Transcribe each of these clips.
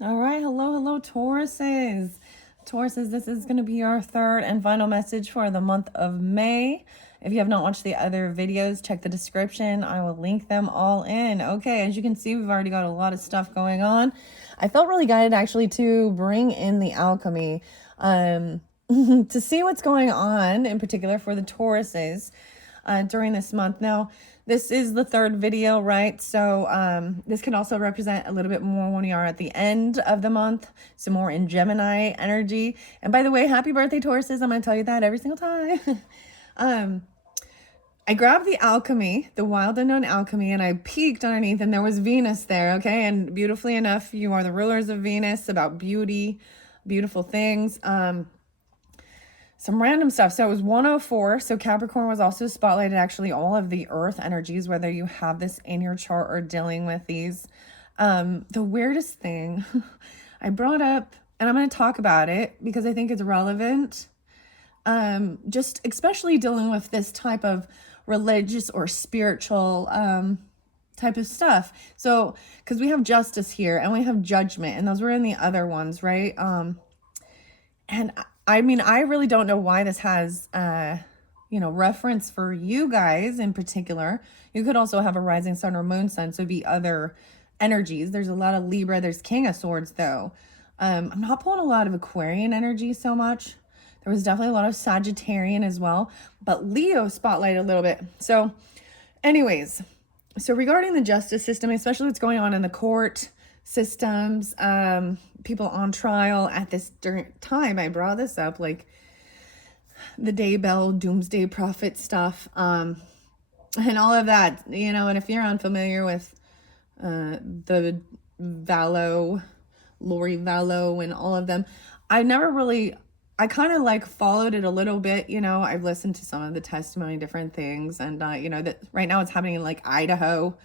All right, hello, Tauruses. Tauruses, this is going to be our third and final message for the month of May. If you have not watched the other videos, check the description. I will link them all in. Okay, as you can see, we've already got a lot of stuff going on. I felt really guided actually to bring in the alchemy to see what's going on, in particular for the Tauruses during this month. Now, this is the third video, right? So this can also represent a little bit more when we are at the end of the month, some more in Gemini energy. And by the way, happy birthday, Tauruses. I'm going to tell you that every single time. I grabbed the alchemy, the wild unknown alchemy, and I peeked underneath, and there was Venus there, okay? And beautifully enough, you are the rulers of Venus, about beauty, beautiful things. Some random stuff. So it was 104. So Capricorn was also spotlighted, actually, all of the earth energies, whether you have this in your chart or dealing with these. The weirdest thing I brought up, and I'm going to talk about it because I think it's relevant. Just especially dealing with this type of religious or spiritual type of stuff. So, because we have justice here and we have judgment, and those were in the other ones, right? And I mean, I really don't know why this has, reference for you guys in particular. You could also have a rising sun or moon sign, so it'd be other energies. There's a lot of Libra. There's King of Swords, though. I'm not pulling a lot of Aquarian energy so much. There was definitely a lot of Sagittarian as well, but Leo spotlight a little bit. So anyways, so regarding the justice system, especially what's going on in the court systems, people on trial at this time, I brought this up, like the Daybell, Doomsday Prophet stuff, and all of that, and if you're unfamiliar with the Vallow, Lori Vallow and all of them, I kind of like followed it a little bit, I've listened to some of the testimony, different things, and that right now it's happening in like Idaho.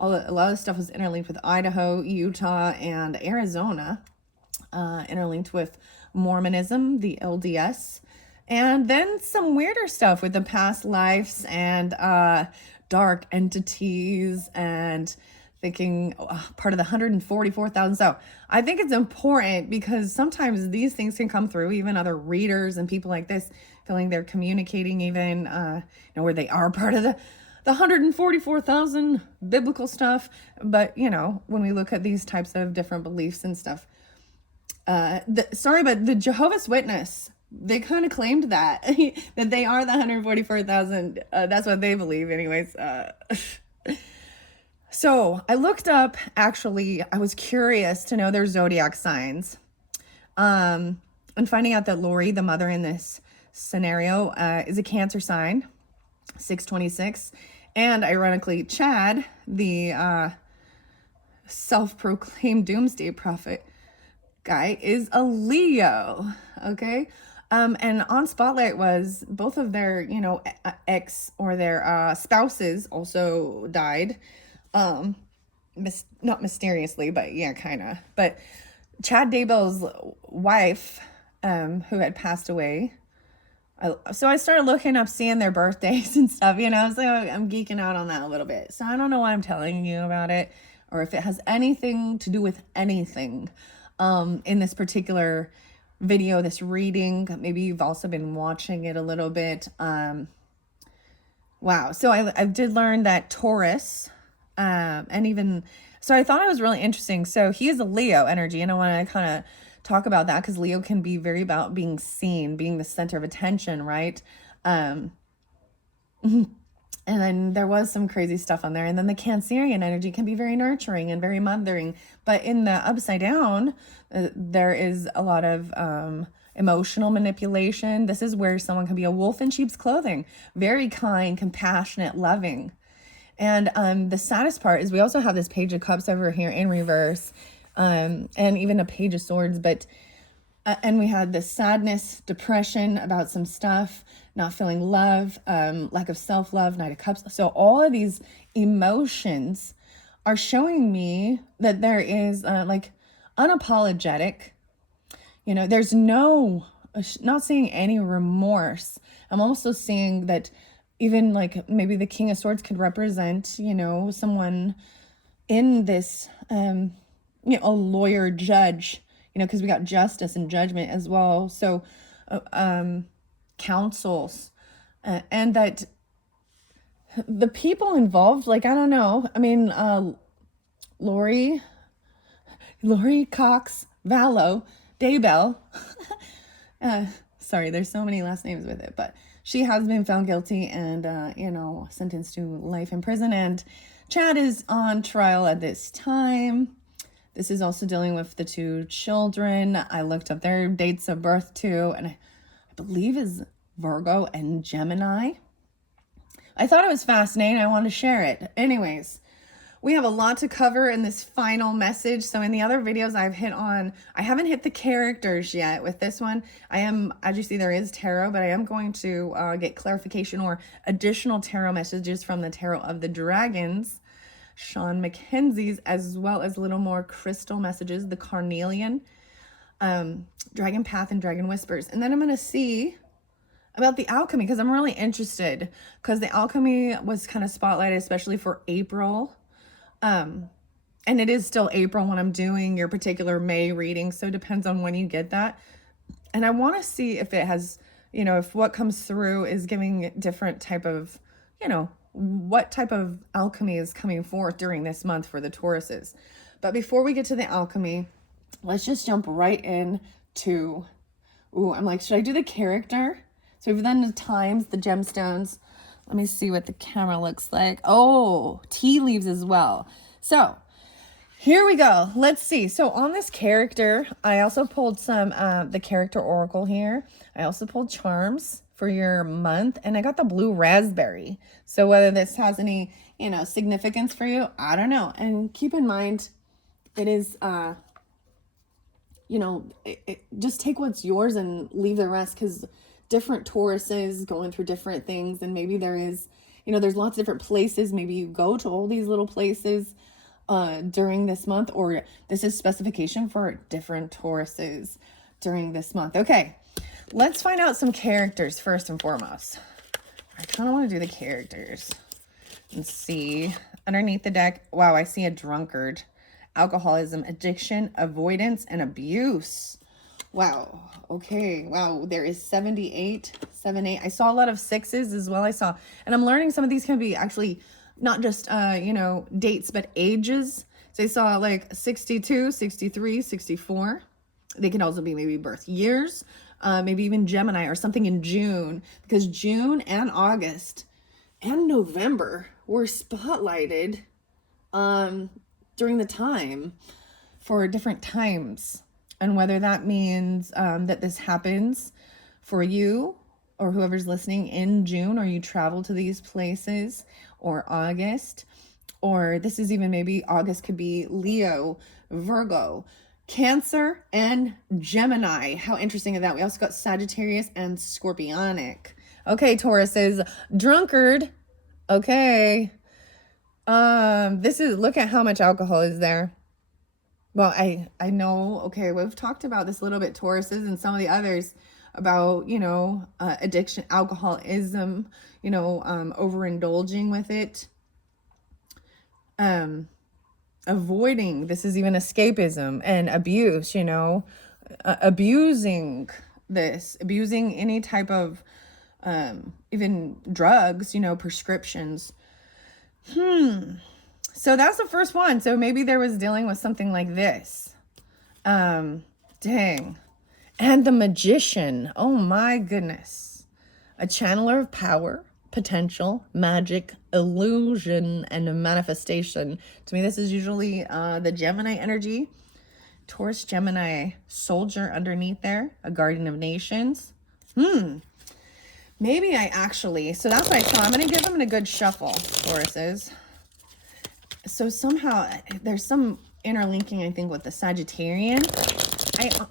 A lot of stuff was interlinked with Idaho, Utah, and Arizona, interlinked with Mormonism, the LDS, and then some weirder stuff with the past lives and dark entities and thinking part of the 144,000. So I think it's important because sometimes these things can come through, even other readers and people like this feeling they're communicating even, where they are part of the 144,000 biblical stuff. But, when we look at these types of different beliefs and stuff, but the Jehovah's Witness, they kind of claimed that, that they are the 144,000. That's what they believe anyways. So I looked up, actually, I was curious to know their zodiac signs. And finding out that Lori, the mother in this scenario, is a Cancer sign, 626. And ironically, Chad, the self-proclaimed doomsday prophet guy, is a Leo, okay? And on Spotlight was both of their, ex or their spouses also died. Not mysteriously, but yeah, kind of. But Chad Daybell's wife, who had passed away. So I started looking up, seeing their birthdays and stuff, I was like, I'm geeking out on that a little bit. So I don't know why I'm telling you about it or if it has anything to do with anything in this particular video, this reading. Maybe you've also been watching it a little bit. Wow. So I did learn that Taurus, and even, so I thought it was really interesting. So he is a Leo energy, and I want to kind of talk about that because Leo can be very about being seen, being the center of attention, right? And then there was some crazy stuff on there. And then the Cancerian energy can be very nurturing and very mothering. But in the upside down, there is a lot of emotional manipulation. This is where someone can be a wolf in sheep's clothing, very kind, compassionate, loving. And the saddest part is we also have this Page of Cups over here in reverse, and even a Page of Swords. But and we had this sadness, depression about some stuff, not feeling love, lack of self-love, Knight of Cups. So all of these emotions are showing me that there is like unapologetic, there's not seeing any remorse. I'm also seeing that even like maybe the King of Swords could represent, someone in this, a lawyer, judge, because we got justice and judgment as well. So, councils, and that the people involved, like, I don't know. I mean, Lori Cox, Vallow, Daybell. Sorry, there's so many last names with it, but she has been found guilty and, sentenced to life in prison. And Chad is on trial at this time. This is also dealing with the 2 children. I looked up their dates of birth too, and I believe is Virgo and Gemini. I thought it was fascinating. I wanted to share it. Anyways, we have a lot to cover in this final message. So in the other videos I haven't hit the characters yet. With this one, as you see, there is tarot, but I am going to get clarification or additional tarot messages from the Tarot of the Dragons, Sean Mackenzie's, as well as a little more crystal messages, the Carnelian, Dragon Path, and Dragon Whispers. And then I'm going to see about the alchemy, because I'm really interested, because the alchemy was kind of spotlighted, especially for April. And it is still April when I'm doing your particular May reading, so it depends on when you get that. And I want to see if it has, if what comes through is giving different type of, what type of alchemy is coming forth during this month for the Tauruses. But before we get to the alchemy, let's just jump right in to, I'm like, should I do the character? So we've done the times, the gemstones. Let me see what the camera looks like. Oh, tea leaves as well. So here we go. Let's see. So on this character, I also pulled some, the character oracle here. I also pulled charms for your month, and I got the blue raspberry. So whether this has any, significance for you, I don't know. And keep in mind, it is, just take what's yours and leave the rest, because different Tauruses going through different things, and maybe there is, there's lots of different places. Maybe you go to all these little places during this month, or this is specification for different Tauruses during this month. Okay, let's find out some characters first and foremost. I kind of want to do the characters and see underneath the deck. Wow, I see a drunkard, alcoholism, addiction, avoidance, and abuse. Wow. Okay. Wow. There is 78, 78. I saw a lot of 6s as well. And I'm learning some of these can be actually not just, dates, but ages. So I saw like 62, 63, 64. They can also be maybe birth years, maybe even Gemini or something in June, because June and August and November were spotlighted, during the time for different times. And whether that means that this happens for you or whoever's listening in June, or you travel to these places, or August, or this is even maybe August could be Leo, Virgo, Cancer, and Gemini. How interesting is that? We also got Sagittarius and Scorpionic. Okay, Taurus is drunkard. Okay. Look at how much alcohol is there. Well, I know, okay, we've talked about this a little bit, Tauruses, and some of the others about, addiction, alcoholism, overindulging with it. Avoiding, this is even escapism, and abuse, abusing any type of, even drugs, prescriptions. So that's the first one. So maybe there was dealing with something like this. Dang. And the Magician. Oh my goodness. A channeler of power, potential, magic, illusion, and a manifestation. To me, this is usually the Gemini energy. Taurus, Gemini, soldier underneath there. A guardian of nations. Maybe so that's what I saw. I'm going to give them a good shuffle, Tauruses. So somehow there's some interlinking, I think, with the Sagittarian.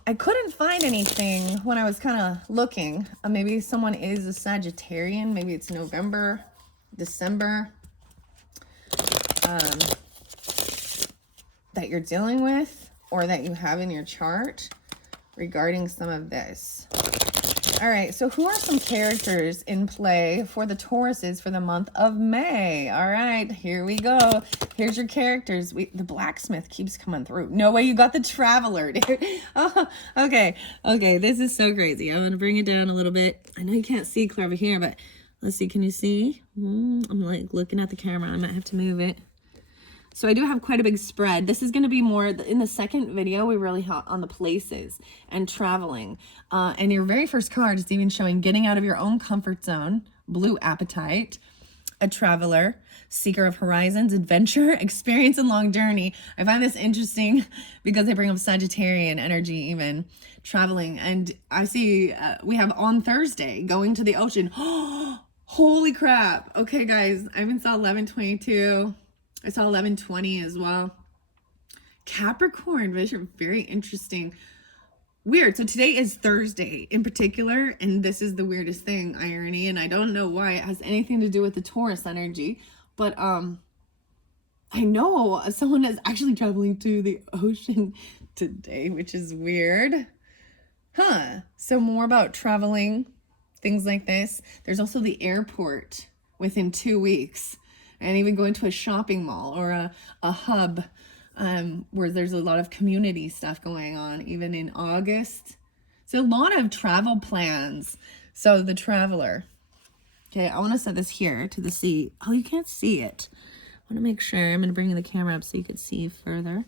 I couldn't find anything when I was kind of looking. Maybe someone is a Sagittarian. Maybe it's November, December, that you're dealing with, or that you have in your chart regarding some of this. All right, so who are some characters in play for the Tauruses for the month of May? All right, here we go. Here's your characters. The blacksmith keeps coming through. No way you got the traveler, dude. Oh, okay, this is so crazy. I'm gonna bring it down a little bit. I know you can't see clear over here, but let's see, can you see? I'm like looking at the camera. I might have to move it. So I do have quite a big spread. This is going to be more, in the second video, we really hit on the places and traveling. And your very first card is even showing getting out of your own comfort zone, blue appetite, a traveler, seeker of horizons, adventure, experience, and long journey. I find this interesting because they bring up Sagittarian energy even, traveling. And I see we have on Thursday, going to the ocean. Holy crap. Okay, guys, I even saw 1122. I saw 1120 as well. Capricorn, very interesting. Weird. So today is Thursday in particular, and this is the weirdest thing, irony, and I don't know why it has anything to do with the Taurus energy, but I know someone is actually traveling to the ocean today, which is weird. So more about traveling, things like this. There's also the airport within 2 weeks. And even going to a shopping mall or a hub where there's a lot of community stuff going on, even in August. So a lot of travel plans. So the traveler. Okay, I want to set this here to the sea. Oh, you can't see it. I want to make sure. I'm going to bring the camera up so you can see further.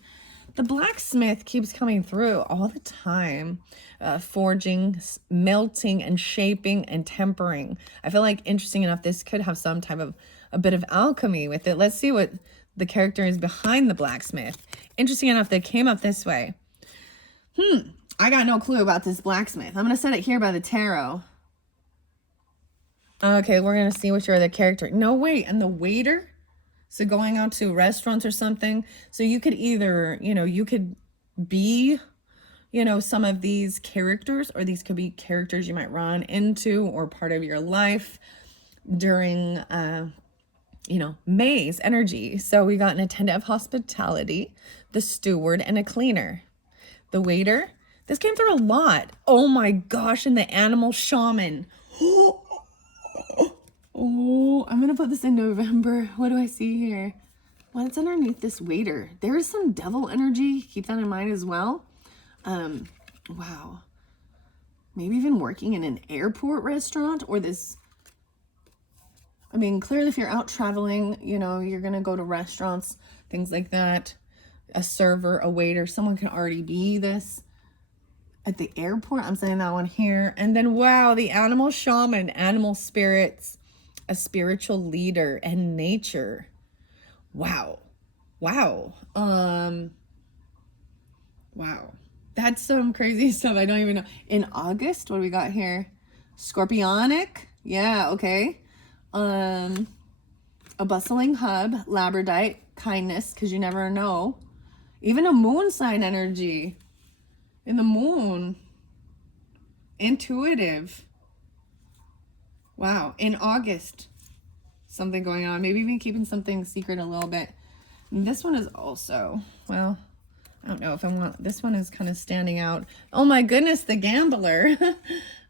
The blacksmith keeps coming through all the time. Forging, melting, and shaping, and tempering. I feel like, interesting enough, this could have some type of a bit of alchemy with it. Let's see what the character is behind the blacksmith. Interesting enough, they came up this way. I got no clue about this blacksmith. I'm going to set it here by the tarot. Okay, we're going to see which are the character. No, wait, and the waiter? So going out to restaurants or something. So you could either, you could be, some of these characters, or these could be characters you might run into or part of your life during, May's energy. So we got an attendant of hospitality, the steward, and a cleaner. The waiter. This came through a lot. Oh my gosh, and the animal shaman. Oh, I'm going to put this in November. What do I see here? What's underneath this waiter? There is some devil energy. Keep that in mind as well. Wow. Maybe even working in an airport restaurant or this. I mean, clearly if you're out traveling, you're going to go to restaurants, things like that. A server, a waiter, someone can already be this. At the airport, I'm saying that one here. And then, wow, the animal shaman, animal spirits, a spiritual leader, and nature. Wow. Wow. Wow. That's some crazy stuff. I don't even know. In August, what do we got here? Scorpionic. Yeah, okay. A bustling hub, labradorite, kindness, because you never know. Even a moon sign energy. In the moon. Intuitive. Wow. In August. Something going on. Maybe even keeping something secret a little bit. And this one is also, well, I don't know if I want, this one is kind of standing out. Oh my goodness, the gambler.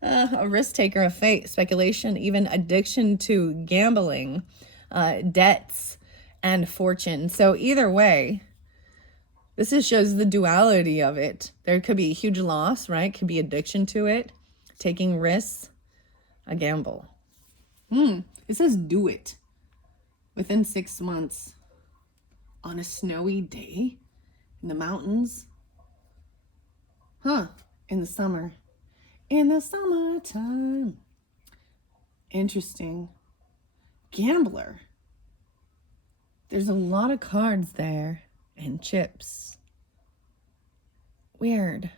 A risk taker of fate, speculation, even addiction to gambling, debts, and fortune. So either way, this just shows the duality of it. There could be a huge loss, right? Could be addiction to it, taking risks, a gamble. It says do it within 6 months on a snowy day in the mountains. In the summer. In the summertime. Interesting. Gambler. There's a lot of cards there and chips. Weird.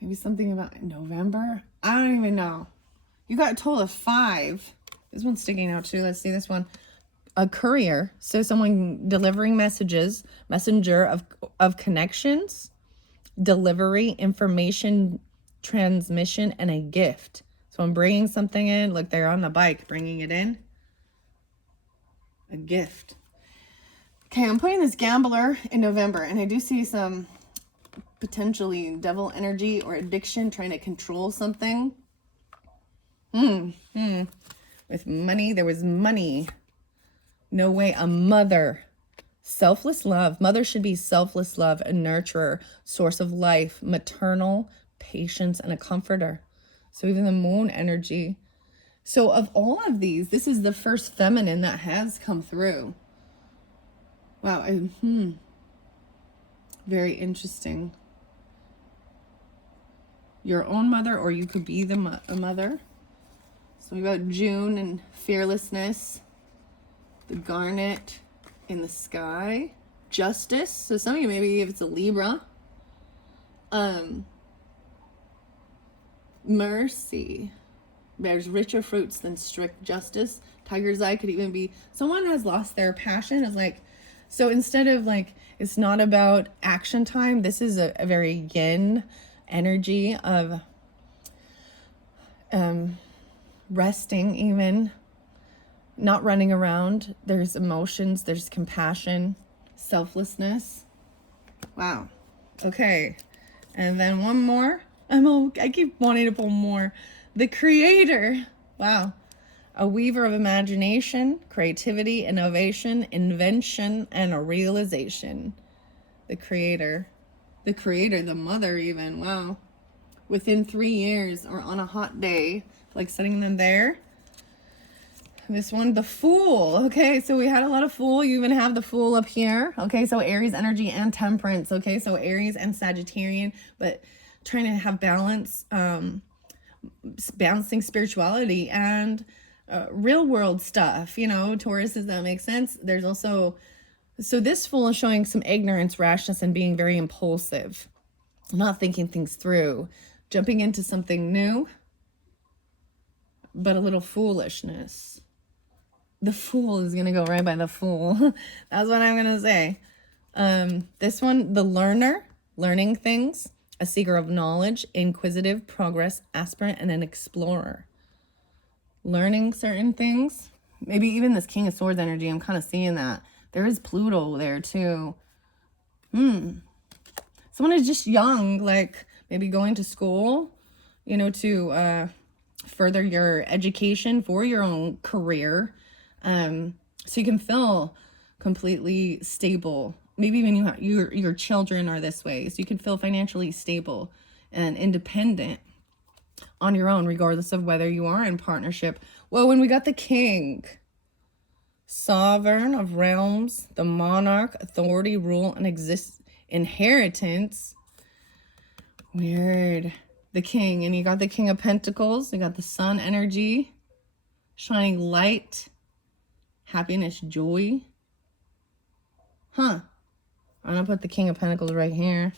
Maybe something about November? I don't even know. You got a total of 5. This one's sticking out too. Let's see this one. A courier. So someone delivering messages, messenger of connections, delivery, information, transmission, and a gift. So I'm bringing something in. Look, they're on the bike, bringing it in. A gift. Okay, I'm putting this gambler in November, and I do see some potentially devil energy or addiction, trying to control something. With money, there was money. No way. A mother. Selfless love. Mother should be selfless love, a nurturer, source of life, maternal patience, and a comforter. So even the moon energy. So of all of these, this is the first feminine that has come through. Wow. Very interesting. Your own mother, or you could be the mother. So we got June and fearlessness. The garnet in the sky. Justice. So some of you, maybe if it's a Libra. Mercy. Bears richer fruits than strict justice. Tiger's eye could even be someone has lost their passion. Is like, so instead of like, it's not about action time. This is a very yin energy of resting, even not running around. There's emotions, there's compassion, selflessness. Wow. Okay. And then one more. I keep wanting to pull more. The creator. Wow. A weaver of imagination, creativity, innovation, invention, and a realization. The creator. The creator, the mother even. Wow. Within 3 years or on a hot day, like setting them there. This one, the Fool. Okay, so we had a lot of Fool. You even have the Fool up here. Okay, so Aries energy and Temperance. Okay, so Aries and Sagittarian, but trying to have balance, balancing spirituality and real world stuff. You know, Taurus, does that make sense? There's also, so this Fool is showing some ignorance, rashness, and being very impulsive, not thinking things through, jumping into something new, but a little foolishness. The Fool is going to go right by the Fool. That's what I'm going to say. This one, the learner, learning things, a seeker of knowledge, inquisitive, progress, aspirant, and an explorer. Learning certain things. Maybe even this King of Swords energy, I'm kind of seeing that. There is Pluto there too. Someone is just young, like maybe going to school, you know, to further your education for your own career. So you can feel completely stable. Maybe even your children are this way. So you can feel financially stable and independent on your own, regardless of whether you are in partnership. Well, when we got the King, sovereign of realms, the monarch, authority, rule, and inheritance. Weird. The King, and you got the King of Pentacles. You got the Sun energy, shining light, happiness, joy. I'm gonna put the King of Pentacles right here.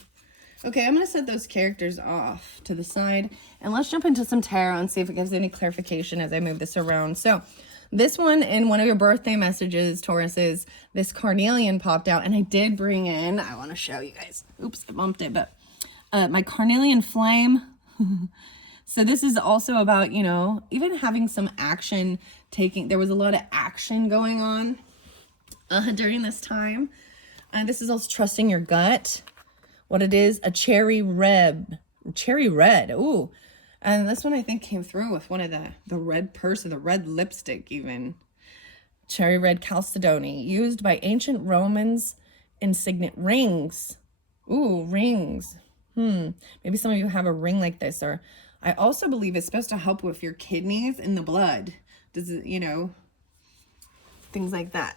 Okay, I'm gonna set those characters off to the side, and let's jump into some tarot and see if it gives any clarification as I move this around. So this one, in one of your birthday messages, Taurus, is this carnelian popped out, and I did bring in, I want to show you guys. Oops, I bumped it, but my carnelian flame. So this is also about, you know, even having some action taking. There was a lot of action going on during this time. And this is also trusting your gut. What it is, a cherry red. Ooh. And this one I think came through with one of the red purse or the red lipstick even. Cherry red chalcedony, used by ancient Romans in signet rings. Ooh, rings. Maybe some of you have a ring like this, or I also believe it's supposed to help with your kidneys and the blood. Does it, you know, things like that.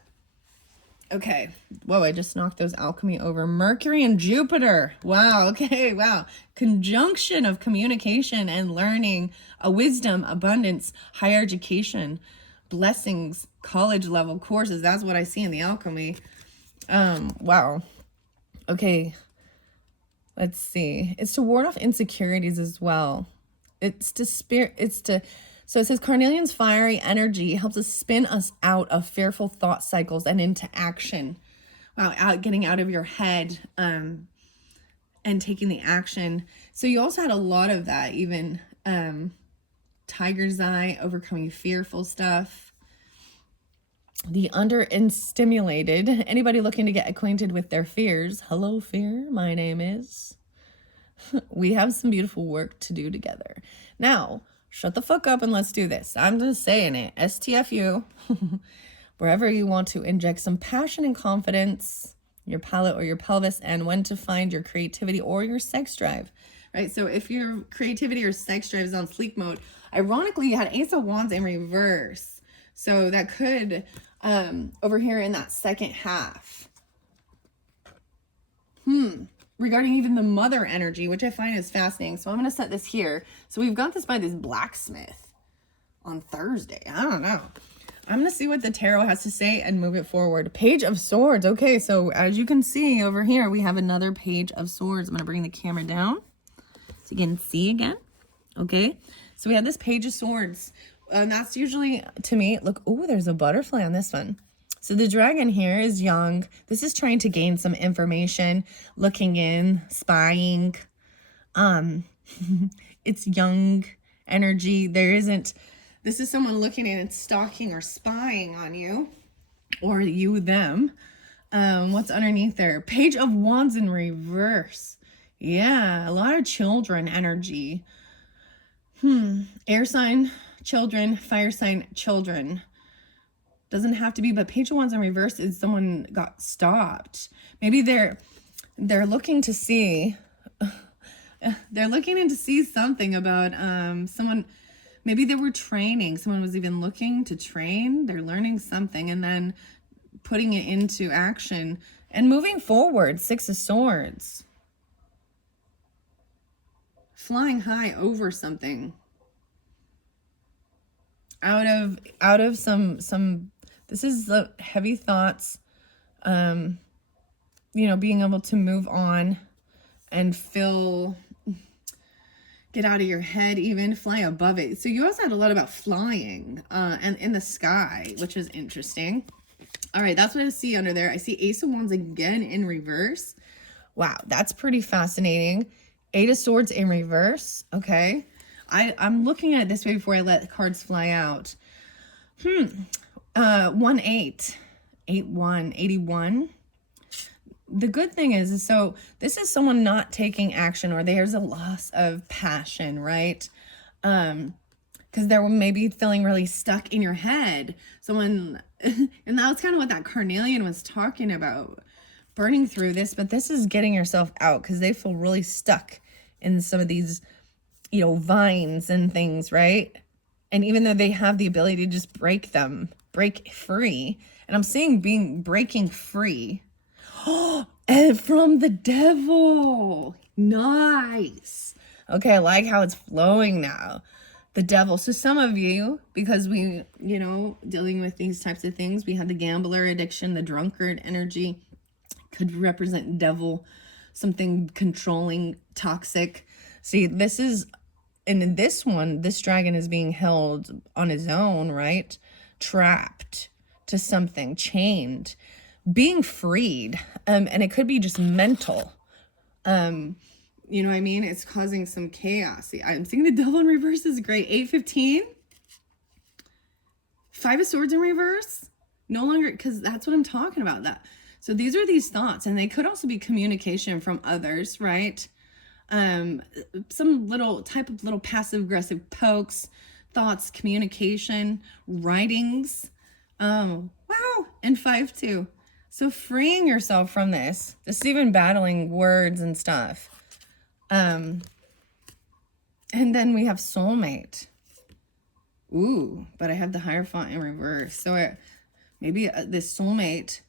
Okay. Whoa, I just knocked those alchemy over. Mercury and Jupiter. Wow. Okay. Wow. Conjunction of communication and learning, a wisdom, abundance, higher education, blessings, college level courses. That's what I see in the alchemy. Wow. Okay. Let's see. It's to ward off insecurities as well. So it says carnelian's fiery energy helps us spin us out of fearful thought cycles and into action. Wow, getting out of your head and taking the action. So you also had a lot of that, even tiger's eye, overcoming fearful stuff. The under-stimulated, anybody looking to get acquainted with their fears. Hello, fear, my name is. We have some beautiful work to do together. Now, Shut the fuck up and let's do this. I'm just saying it. STFU. Wherever you want to inject some passion and confidence, your palate or your pelvis, and when to find your creativity or your sex drive, right? So if your creativity or sex drive is on sleek mode, ironically, you had Ace of Wands in reverse. So that could, over here in that second half, regarding even the mother energy, which I find is fascinating. So I'm going to set this here. So we've got this by this blacksmith on Thursday. I don't know. I'm going to see what the tarot has to say and move it forward. Page of Swords. Okay, so as you can see over here, we have another Page of Swords. I'm going to bring the camera down so you can see again. Okay, so we have this Page of Swords. And that's usually, to me, look, oh, there's a butterfly on this one. So the dragon here is young. This is trying to gain some information, looking in, spying. It's young energy. This is someone looking in and stalking or spying on you, or you, them. What's underneath there? Page of Wands in reverse. Yeah, a lot of children energy. Air sign, children, fire sign, children. Doesn't have to be, but Page of Wands in reverse is someone got stopped. Maybe they're looking to see, they're looking in to see something about someone. Maybe they were training. Someone was even looking to train. They're learning something and then putting it into action and moving forward. Six of Swords. Flying high over something. Out of some this is the heavy thoughts, you know, being able to move on and get out of your head, even fly above it. So you also had a lot about flying and in the sky, which is interesting. All right, that's what I see under there. I see Ace of Wands again in reverse. Wow, that's pretty fascinating. Eight of Swords in reverse. Okay. I'm looking at it this way before I let the cards fly out. 1-8. 8-1. 81. The good thing is so this is someone not taking action, or there's a loss of passion, right? Because they're maybe feeling really stuck in your head. Someone, and that's kind of what that carnelian was talking about, burning through this, but this is getting yourself out because they feel really stuck in some of these, you know, vines and things, right? And even though they have the ability to just break free, and I'm seeing breaking free. And from the devil. Nice. Okay, I like how it's flowing now. The devil. So some of you, because we, you know, dealing with these types of things, we have the gambler addiction, the drunkard energy could represent devil, something controlling, toxic. See, this is, and in this one, this dragon is being held on his own, right? Trapped to something, chained, being freed. And it could be just mental. You know what I mean? It's causing some chaos. See, I'm seeing the devil in reverse is great. 8-15. 5 of Swords in reverse. No longer, because that's what I'm talking about. That. So these are these thoughts, and they could also be communication from others, right? Some little passive aggressive pokes, thoughts, communication, writings. Wow. And 5-2. So freeing yourself from this, just even battling words and stuff. And then we have soulmate. Ooh, but I have the Hierophant in reverse. So maybe this soulmate,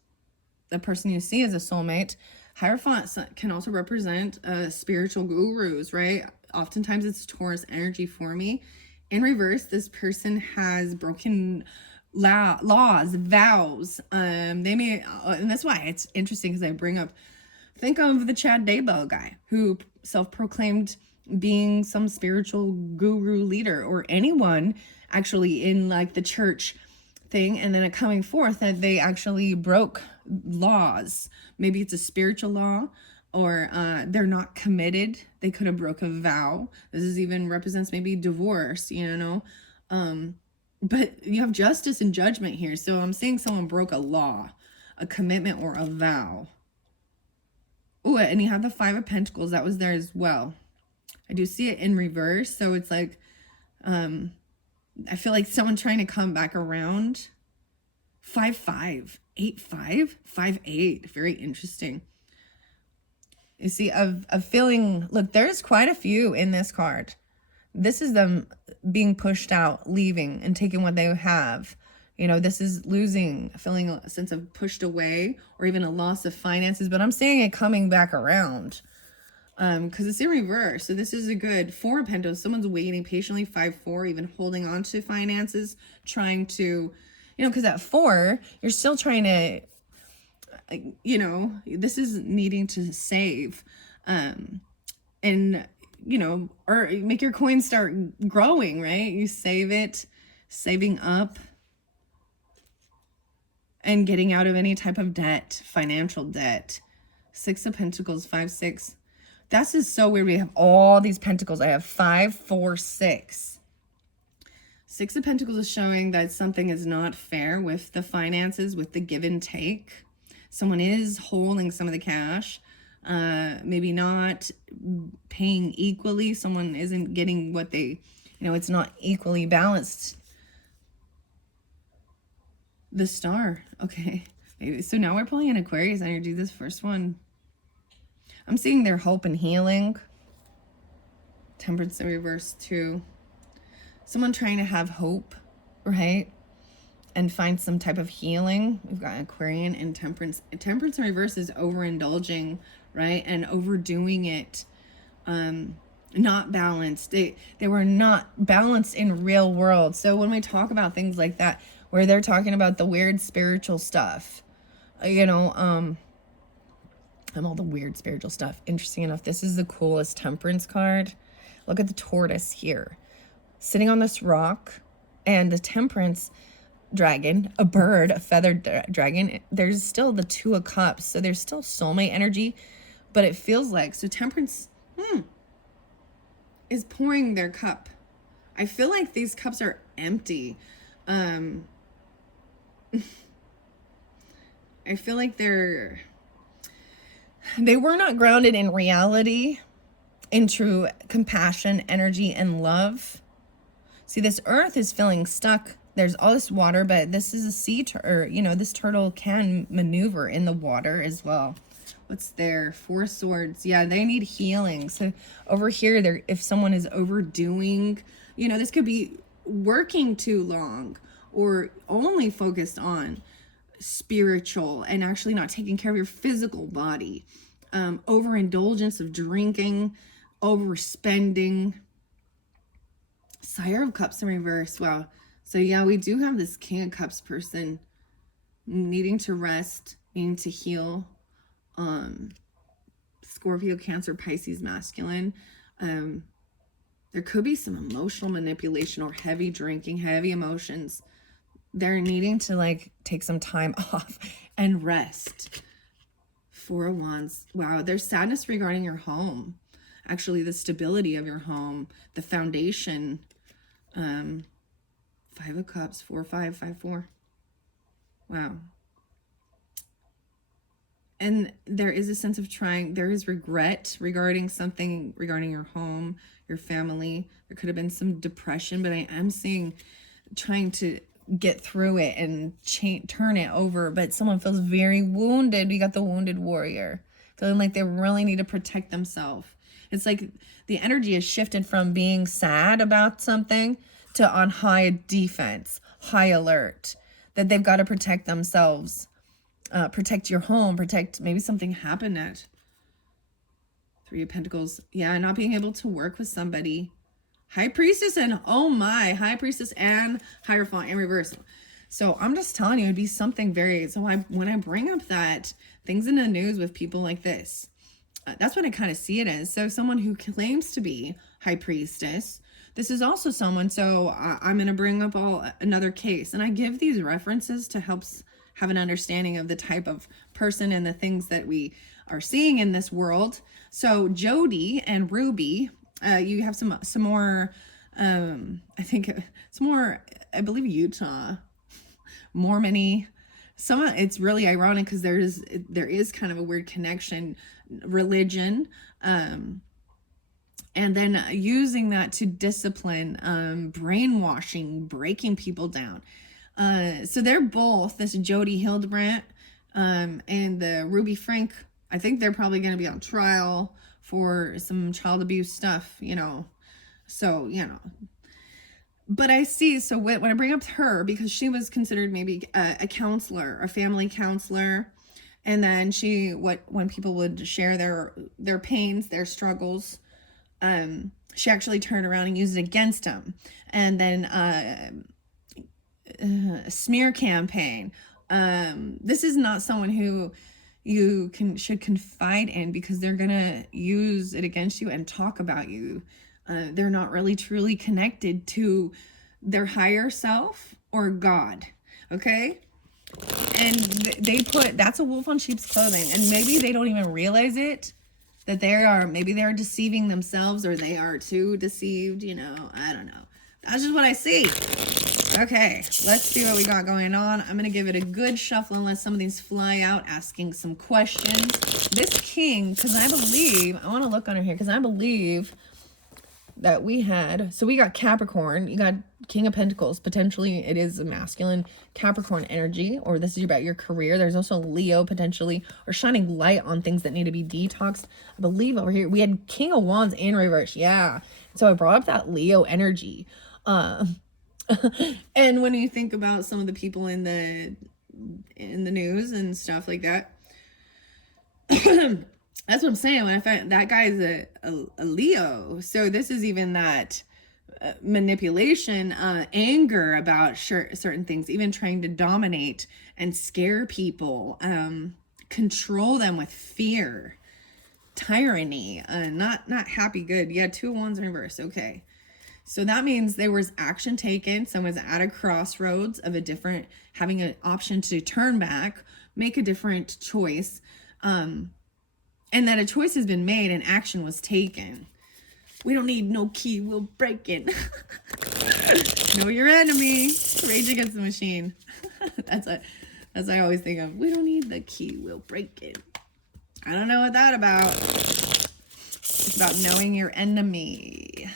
the person you see as a soulmate, Hierophant can also represent spiritual gurus, right? Oftentimes it's Taurus energy for me. In reverse, this person has broken laws, vows. They may, and that's why it's interesting because I think of the Chad Daybell guy who self-proclaimed being some spiritual guru leader, or anyone actually in like the church thing, and then it coming forth that they actually broke laws. Maybe it's a spiritual law, or they're not committed. They could have broke a vow. This is even represents maybe divorce, you know. But you have justice and judgment here. So I'm seeing someone broke a law, a commitment, or a vow. Oh, and you have the 5 of Pentacles. That was there as well. I do see it in reverse. So it's like I feel like someone trying to come back around. 5-5, 8-5, 5-8. Very interesting. You see, of feeling, look, there's quite a few in this card. This is them being pushed out, leaving, and taking what they have. You know, this is losing, feeling a sense of pushed away, or even a loss of finances. But I'm seeing it coming back around. Because it's in reverse. So this is a good 4 of Pentacles. Someone's waiting patiently, 5-4, even holding on to finances, trying to, you know, because at 4, you're still trying to, you know, this is needing to save, and, you know, or make your coins start growing, right? You save it, saving up, and getting out of any type of debt, financial debt. 6 of Pentacles, 5-6. This is so weird. We have all these pentacles. I have 5, 4, 6. 6 of Pentacles is showing that something is not fair with the finances, with the give and take. Someone is holding some of the cash, maybe not paying equally. Someone isn't getting what they, you know, it's not equally balanced. The Star. Okay. So now we're pulling in Aquarius energy. This first one, I'm seeing their hope and healing. Temperance in reverse too. Someone trying to have hope, right? And find some type of healing. We've got Aquarian and Temperance. Temperance in reverse is overindulging, right? And overdoing it. Not balanced. They were not balanced in real world. So when we talk about things like that, where they're talking about the weird spiritual stuff, you know, and all the weird spiritual stuff. Interesting enough, this is the coolest Temperance card. Look at the tortoise here, sitting on this rock, and the Temperance dragon, a bird, a feathered dragon. There's still the 2 of Cups, so there's still soulmate energy, but it feels like, so Temperance is pouring their cup. I feel like these cups are empty. I feel like they were not grounded in reality, in true compassion, energy, and love. See, this earth is feeling stuck. There's all this water, but this is a sea turtle, you know, this turtle can maneuver in the water as well. What's there? 4 swords. Yeah, they need healing. So over here, if someone is overdoing, you know, this could be working too long or only focused on spiritual and actually not taking care of your physical body. Overindulgence of drinking, overspending. Sire of Cups in reverse. Wow. So yeah, we do have this King of Cups person needing to rest, needing to heal. Scorpio, Cancer, Pisces, masculine. There could be some emotional manipulation or heavy drinking, heavy emotions. They're needing to like take some time off and rest. 4 of Wands. Wow, there's sadness regarding your home. Actually, the stability of your home, the foundation. 5 of Cups, 4-5, 5-4. Wow. And there is a sense of trying, there is regret regarding something, regarding your home, your family. There could have been some depression, but I am seeing trying to get through it and turn it over. But someone feels very wounded. We got the wounded warrior, feeling like they really need to protect themselves. It's like the energy is shifted from being sad about something to on high defense, high alert, that they've got to protect themselves. Protect your home, protect, maybe something happened at 3 of Pentacles. Yeah, not being able to work with somebody. High Priestess and, oh my, High Priestess and Hierophant in reverse. So I'm just telling you, it'd be something very, so when I bring up that, things in the news with people like this, that's what I kind of see it as. So someone who claims to be High Priestess, this is also someone, so I'm going to bring up another case. And I give these references to help have an understanding of the type of person and the things that we are seeing in this world. So Jody and Ruby, you have some more, I think it's more, I believe Utah, Mormon-y. It's really ironic because there is kind of a weird connection, religion, and then using that to discipline, brainwashing, breaking people down. So they're both, this Jody Hildebrandt and the Ruby Frank, I think they're probably going to be on trial for some child abuse stuff, So, but I see, so when I bring up her, because she was considered maybe a counselor, a family counselor, and then when people would share their pains, their struggles, she actually turned around and used it against them. And then a smear campaign. This is not someone who you should confide in, because they're gonna use it against you and talk about you. They're not really truly connected to their higher self or God, okay? And that's a wolf on sheep's clothing, and maybe they don't even realize it, that maybe they're deceiving themselves, or they are too deceived, I don't know. That's just what I see. Okay, let's see what we got going on. I'm going to give it a good shuffle and let some of these fly out, asking some questions. This king, because I want to look under here, because I believe that we got Capricorn, you got King of Pentacles. Potentially it is a masculine Capricorn energy, or this is about your career. There's also Leo potentially, or shining light on things that need to be detoxed. I believe over here we had King of Wands in reverse. Yeah. So I brought up that Leo energy. And when you think about some of the people in the news and stuff like that, that's what I'm saying. When I find that guy is a Leo, so this is even that manipulation, anger about certain things, even trying to dominate and scare people, control them with fear, tyranny, not happy, good. Yeah, 2 wands in reverse. Okay. So that means there was action taken. Someone's at a crossroads of having an option to turn back, make a different choice. And that a choice has been made and action was taken. We don't need no key, we'll break it. Know your enemy. Rage Against the Machine. That's what I always think of. We don't need the key, we'll break it. I don't know what that's about. It's about knowing your enemy.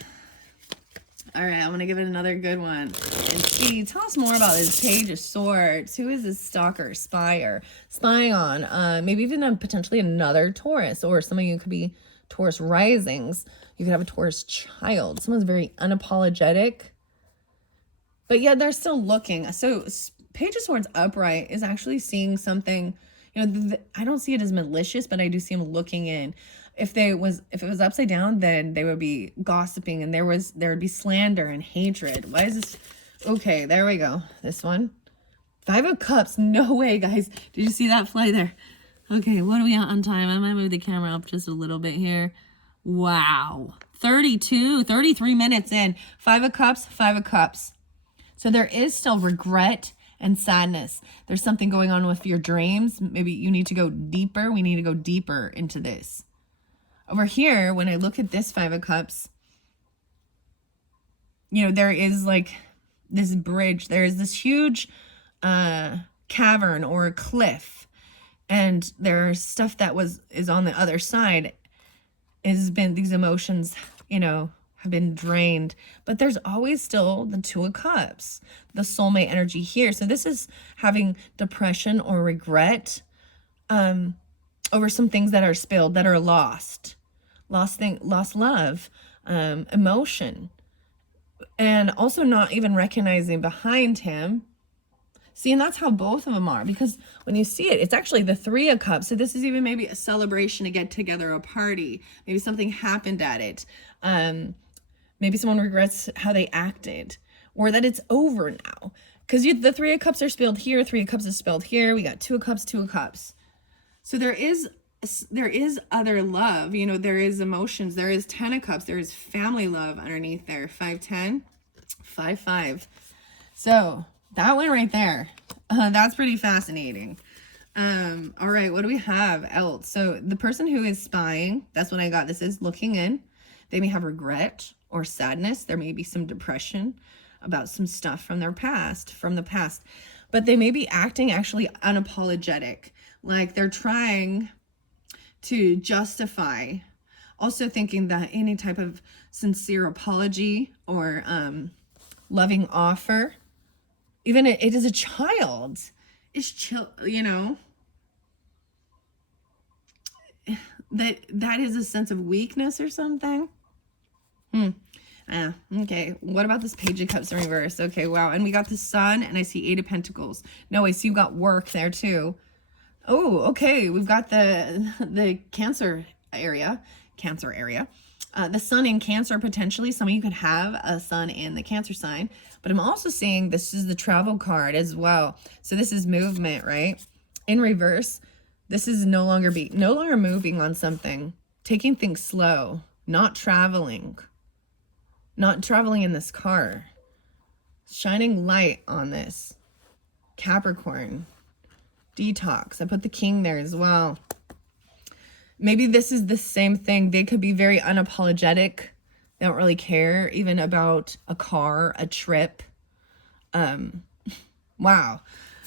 All right, I'm going to give it another good one. And see, tell us more about this Page of Swords. Who is this stalker, spying on? Maybe even potentially another Taurus, or some of you could be Taurus risings. You could have a Taurus child. Someone's very unapologetic, but yet they're still looking. So Page of Swords upright is actually seeing something, I don't see it as malicious, but I do see him looking in. If it was upside down, then they would be gossiping, and there would be slander and hatred. Why is this? Okay, there we go. This one. 5 of Cups. No way, guys. Did you see that fly there? Okay, what are we at on time? I might move the camera up just a little bit here. Wow. 33 minutes in. 5 of Cups, 5 of Cups. So there is still regret and sadness. There's something going on with your dreams. Maybe you need to go deeper. We need to go deeper into this. Over here, when I look at this 5 of Cups, there is like this bridge. There is this huge cavern or a cliff, and there's stuff that is on the other side. These emotions, have been drained, but there's always still the 2 of Cups, the soulmate energy here. So this is having depression or regret over some things that are spilled, that are lost love, emotion, and also not even recognizing behind him. See, and that's how both of them are, because when you see it, it's actually the 3 of Cups. So this is even maybe a celebration, a get together, a party. Maybe something happened at it. Maybe someone regrets how they acted, or that it's over now. Because the 3 of Cups are spilled here, 3 of Cups is spilled here. We got 2 of Cups, 2 of Cups. So there is other love, there is emotions, there is 10 of Cups, there is family love underneath there. 5-10, 5-5. So that one right there, that's pretty fascinating. All right, what do we have else? So the person who is spying, that's what I got. This is looking in. They may have regret or sadness. There may be some depression about some stuff from the past, but they may be acting actually unapologetic, like they're trying to justify Also thinking that any type of sincere apology or loving offer, even it is a child, is chill, you know, that is a sense of weakness or something. Okay. What about this Page of Cups in reverse? Okay, wow. And we got the Sun, and I see Eight of Pentacles. No, I see you got work there too. Oh, okay. We've got the Cancer area. The Sun in Cancer, potentially. Some of you could have a Sun in the Cancer sign. But I'm also seeing this is the Travel card as well. So this is movement, right? In reverse, this is no longer moving on something. Taking things slow. Not traveling in this car. Shining light on this. Capricorn. Detox. I put the King there as well. Maybe this is the same thing. They could be very unapologetic. They don't really care even about a car, a trip. Wow.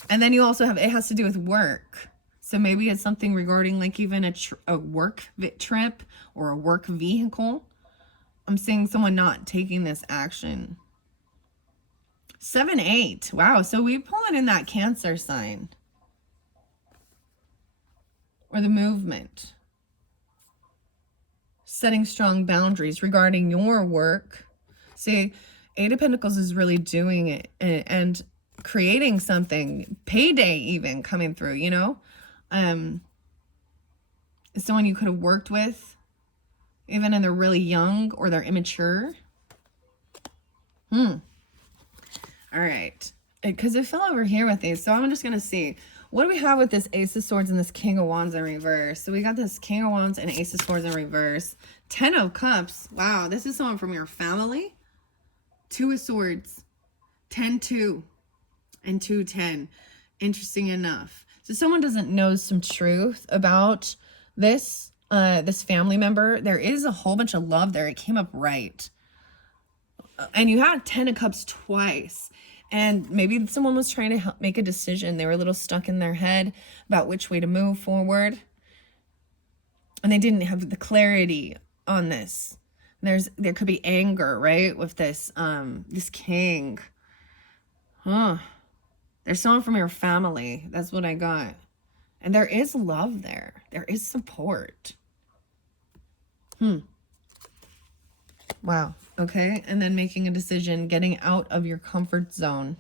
And then you also have, it has to do with work. So maybe it's something regarding like even a work trip or a work vehicle. I'm seeing someone not taking this action. 7-8. Wow. So we pulling in that Cancer sign. Or the movement. Setting strong boundaries regarding your work. See, Eight of Pentacles is really doing it and creating something. Payday even coming through, you know? Someone you could have worked with. Even and they're really young or they're immature. All right. Because it fell over here with these. So I'm just going to see. What do we have with this Ace of Swords and this King of Wands in reverse? So we got this King of Wands and Ace of Swords in reverse. 10 of Cups. Wow. This is someone from your family. 2 of Swords. 10-2. And 2-10. Interesting enough. So someone doesn't know some truth about this. This family member, there is a whole bunch of love there. It came up right. And you had 10 of Cups twice. And maybe someone was trying to make a decision. They were a little stuck in their head about which way to move forward. And they didn't have the clarity on this. There could be anger, right? With this, this King. There's someone from your family. That's what I got. And there is love there. There is support. Wow. Okay. And then making a decision, getting out of your comfort zone.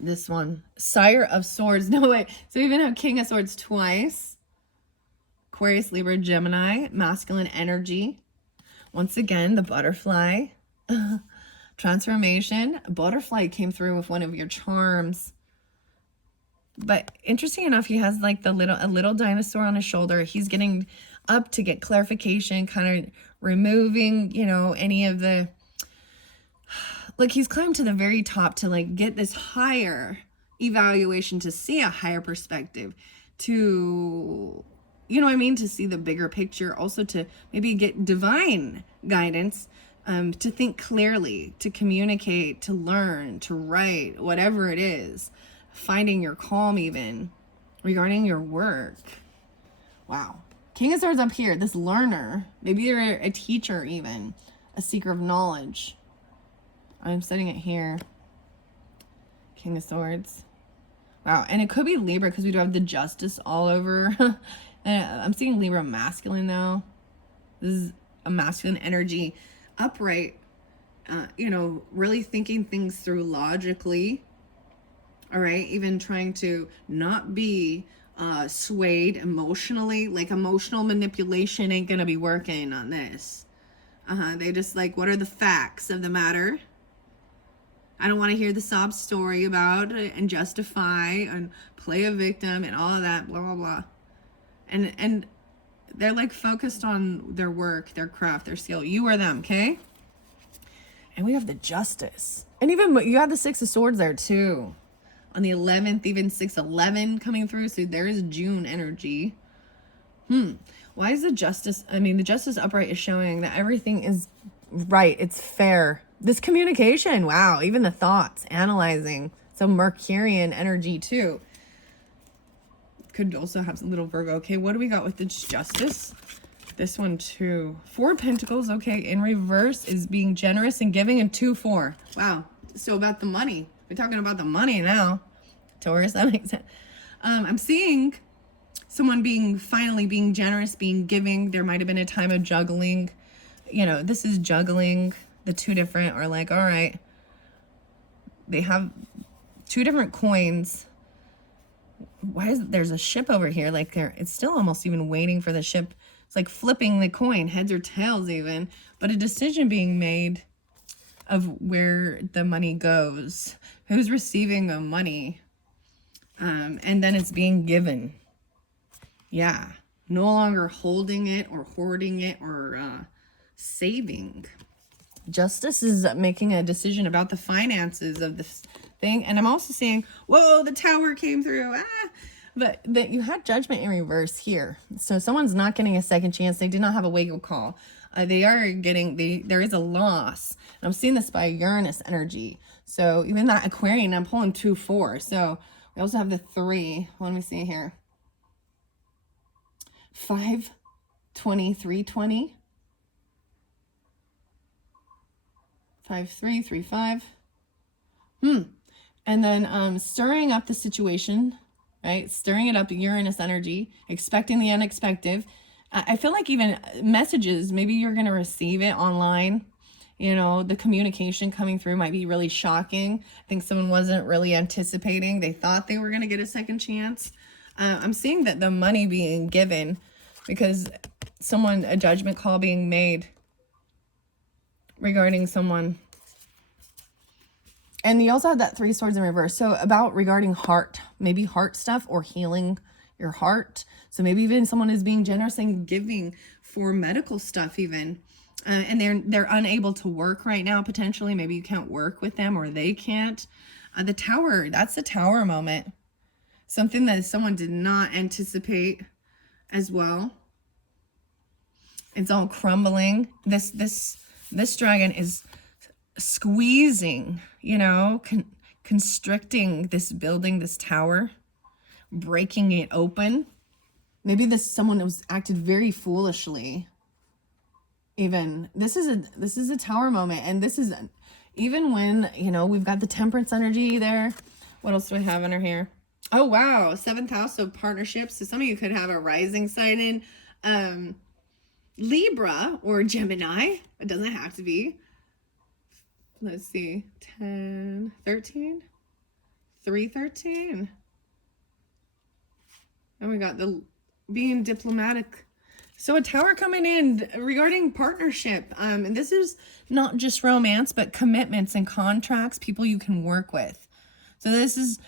This one. Sire of Swords. No way. So we even have King of Swords twice. Aquarius, Libra, Gemini. Masculine energy. Once again, the butterfly. Transformation. A butterfly came through with one of your charms. But interesting enough, he has like a little dinosaur on his shoulder. He's getting up to get clarification, kind of removing, you know, any of the, like he's climbed to the very top to like get this higher evaluation, to see a higher perspective, to, you know what I mean, to see the bigger picture, also to maybe get divine guidance, to think clearly, to communicate, to learn, to write, whatever it is. Finding your calm even regarding your work. Wow. King of Swords up here, this learner. Maybe you're a teacher even. A seeker of knowledge. I'm setting it here. King of Swords. Wow. And it could be Libra because we do have the Justice all over. I'm seeing Libra masculine though. This is a masculine energy. Upright. You know, really thinking things through logically. All right, even trying to not be swayed emotionally. Like emotional manipulation ain't gonna be working on this. They just like, what are the facts of the matter? I don't want to hear the sob story about it and justify and play a victim and all of that, blah, blah, blah. And they're like focused on their work, their craft, their skill. You or them, okay? And we have the Justice. And even you have the Six of Swords there too. On the 11th, even 6-11 coming through. So there is June energy. Why is the Justice? I mean, the Justice upright is showing that everything is right. It's fair. This communication. Wow. Even the thoughts. Analyzing. So Mercurian energy too. Could also have some little Virgo. Okay, what do we got with the Justice? This one too. 4 Pentacles, okay, in reverse is being generous and giving, and 2-4. Wow. So about the money. We're talking about the money now. Taurus, that makes sense. I'm seeing someone finally being generous, being giving. There might have been a time of juggling. You know, this is juggling. The two different are like, all right, they have 2 different coins. Why is there's a ship over here? Like it's still almost even waiting for the ship. It's like flipping the coin, heads or tails even, but a decision being made of where the money goes, who's receiving the money, and then it's being given. Yeah, no longer holding it or hoarding it or saving. Justice is making a decision about the finances of this thing. And I'm also seeing, whoa, the Tower came through. But that you had Judgment in reverse here. So someone's not getting a second chance. They did not have a wake-up call. They are getting, there is a loss. And I'm seeing this by Uranus energy. So even that Aquarian, I'm pulling 2-4. So we also have the 3. Let me see here. 5, 20, 3, 20. 5, 3, 3, 5. And then stirring up the situation, right? Stirring it up, Uranus energy, expecting the unexpected. I feel like even messages, maybe you're going to receive it online. You know, the communication coming through might be really shocking. I think someone wasn't really anticipating. They thought they were going to get a second chance. I'm seeing that the money being given because a judgment call being made regarding someone. And you also have that 3 swords in reverse. So about regarding heart, maybe heart stuff or healing your heart. So maybe even someone is being generous and giving for medical stuff even. And they're unable to work right now, potentially. Maybe you can't work with them or they can't. The Tower, that's the Tower moment. Something that someone did not anticipate as well. It's all crumbling. This dragon is squeezing, you know, constricting this building, this tower, breaking it open. Maybe someone was acted very foolishly. Even this is a Tower moment, and this is even when, you know, we've got the Temperance energy there. What else do we have under here? Oh wow, 7th house of partnerships. So some of you could have a rising sign in Libra or Gemini. It doesn't have to be. Let's see, 10, 13, 3, 13. And we got the being diplomatic. So a Tower coming in regarding partnership. And this is not just romance, but commitments and contracts, people you can work with. So this is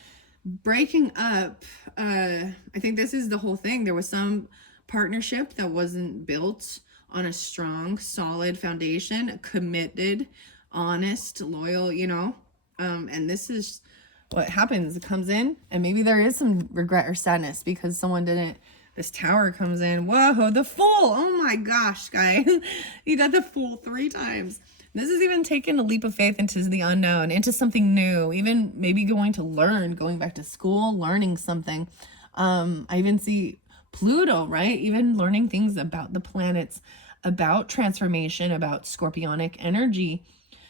breaking up. I think this is the whole thing. There was some partnership that wasn't built on a strong, solid foundation, committed, honest, loyal, you know, and this is what happens. It comes in and maybe there is some regret or sadness because someone didn't. This Tower comes in. Whoa, the Fool. Oh my gosh, guys. You got the Fool 3 times. This is even taking a leap of faith into the unknown, into something new, even maybe going back to school, learning something. I even see Pluto, right? Even learning things about the planets, about transformation, about scorpionic energy,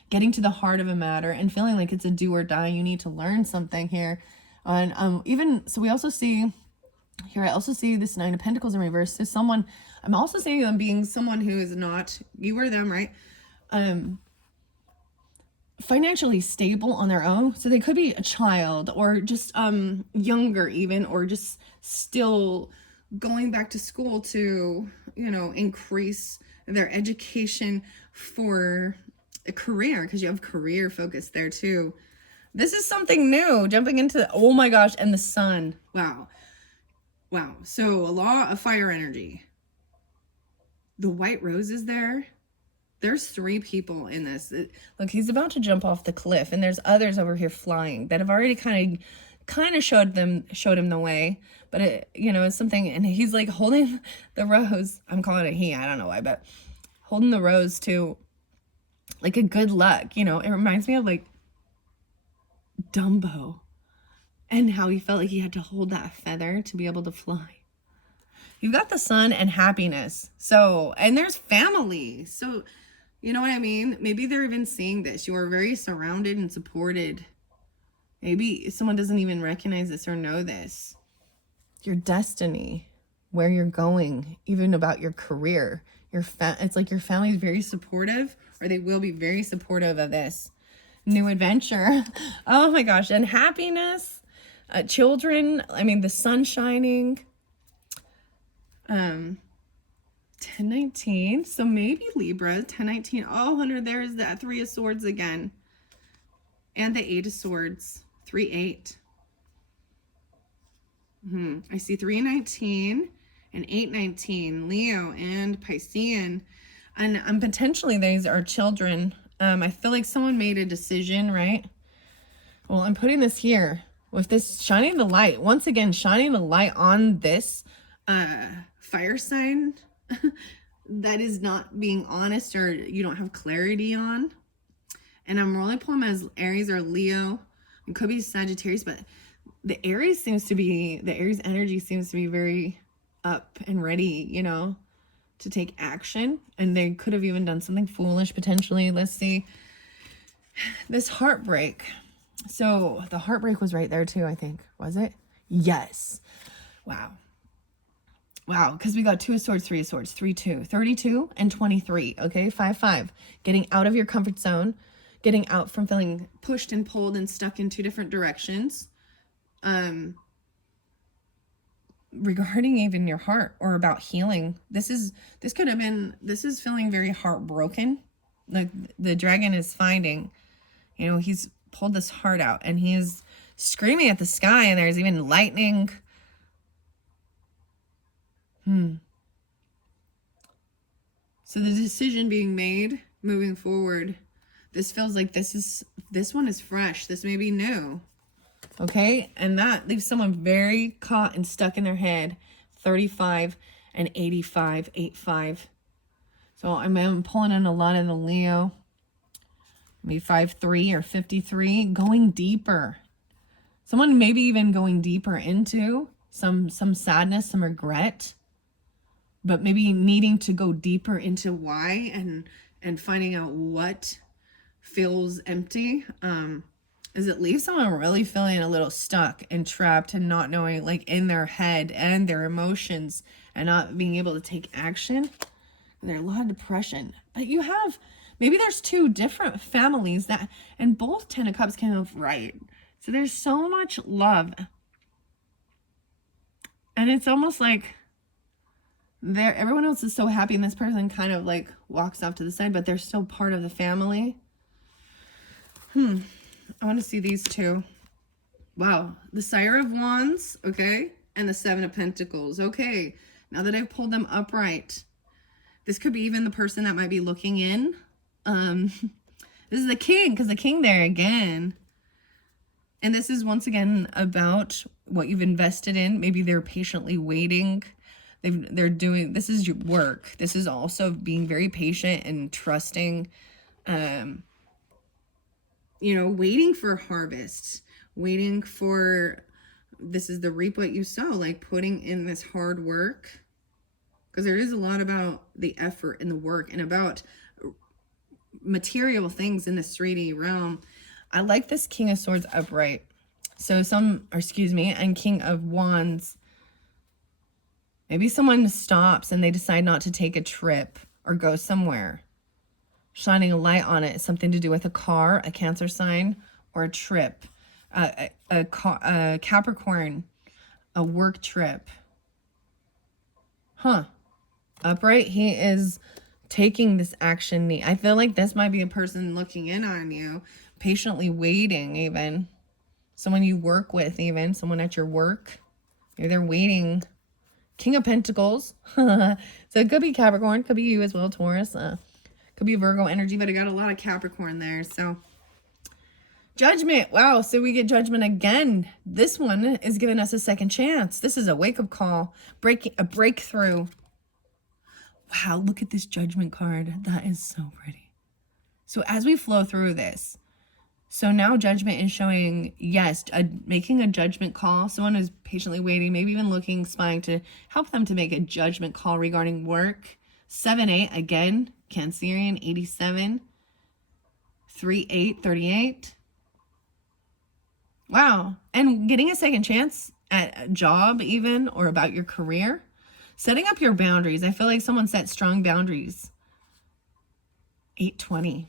getting to the heart of a matter and feeling like it's a do or die. You need to learn something here. And so we also see here, I also see this 9 of Pentacles in reverse. So I'm also seeing them being someone who is not, you or them, right? Financially stable on their own. So they could be a child or just younger even, or just still going back to school to, you know, increase their education for a career, because you have career focus there too. This is something new, jumping into, oh my gosh, and the Sun. Wow. So a law of fire energy. The White Rose is there. There's 3 people in this. Look, he's about to jump off the cliff, and there's others over here flying that have already kind of showed him the way. But it, you know, it's something, and he's like holding the rose. I'm calling it he. I don't know why, but holding the rose to like a good luck. You know, it reminds me of like Dumbo and how he felt like he had to hold that feather to be able to fly. You've got the sun and happiness. So, and there's family. So, you know what I mean? Maybe they're even seeing this. You are very surrounded and supported. Maybe someone doesn't even recognize this or know this. Your destiny, where you're going, even about your career. It's like your family is very supportive, or they will be very supportive of this new adventure. Oh my gosh. And happiness, children, I mean, the sun shining. 1019. So maybe Libra, 1019. Oh, 100. There's that 3 of Swords again. And the 8 of Swords. 3-8. I see 319 and 819. Leo and Piscean. And potentially these are children. I feel like someone made a decision, right? Well, I'm putting this here with this shining the light. Once again, shining the light on this fire sign that is not being honest, or you don't have clarity on. And I'm really pulling them as Aries or Leo. It could be Sagittarius, but the Aries energy seems to be very up and ready, you know, to take action. And they could have even done something foolish potentially. Let's see. This heartbreak. So the heartbreak was right there too, I think. Was it? Yes. Wow. Wow, because we got 2 of Swords, 3 of Swords, 3-2, 32 and 23, okay? 5-5. Getting out of your comfort zone, getting out from feeling pushed and pulled and stuck in 2 different directions. Regarding even your heart, or about healing. This is feeling very heartbroken. Like the dragon is finding, you know, he's pulled this heart out and he is screaming at the sky, and there's even lightning. So the decision being made moving forward, this feels like this one is fresh. This may be new. Okay. And that leaves someone very caught and stuck in their head. 35 and 85, 85. So I'm pulling in a lot of the Leo. Maybe 53 or 53, going deeper. Someone maybe even going deeper into some sadness, some regret, but maybe needing to go deeper into why and finding out what feels empty. Is it leaves someone really feeling a little stuck and trapped and not knowing, like, in their head and their emotions, and not being able to take action. And there's a lot of depression. But you have, maybe there's 2 different families that, and both 10 of Cups came up right. So there's so much love. And it's almost like everyone else is so happy, and this person kind of like walks off to the side, but they're still part of the family. I want to see these 2. Wow. The Sire of Wands, okay, and the 7 of Pentacles. Okay, now that I've pulled them upright, this could be even the person that might be looking in. This is the King, because the King there again. And this is once again about what you've invested in. Maybe they're patiently waiting. They're doing, this is your work. This is also being very patient and trusting, you know, waiting for harvest, waiting for, this is the reap what you sow, like putting in this hard work. Because there is a lot about the effort and the work and about material things in this 3D realm. I like this King of Swords upright. So and King of Wands. Maybe someone stops and they decide not to take a trip or go somewhere. Shining a light on it. Something to do with a car, a Cancer sign, or a trip. A Capricorn, a work trip. Upright, he is taking this action. I feel like this might be a person looking in on you, patiently waiting even. Someone you work with even, someone at your work. Maybe they're waiting. King of Pentacles. So it could be Capricorn, could be you as well, Taurus. Could be Virgo energy, but I got a lot of Capricorn there. So Judgment. Wow. So we get Judgment again. This one is giving us a second chance. This is a wake-up call, a breakthrough. Wow. Look at this Judgment card. That is so pretty. So as we flow through this, So now judgment is showing, yes, making a judgment call. Someone is patiently waiting, maybe even looking, spying to help them to make a judgment call regarding work. 7-8, again, Cancerian, 87. 3-8, 38. Wow. And getting a second chance at a job even, or about your career. Setting up your boundaries. I feel like someone set strong boundaries. 8-20.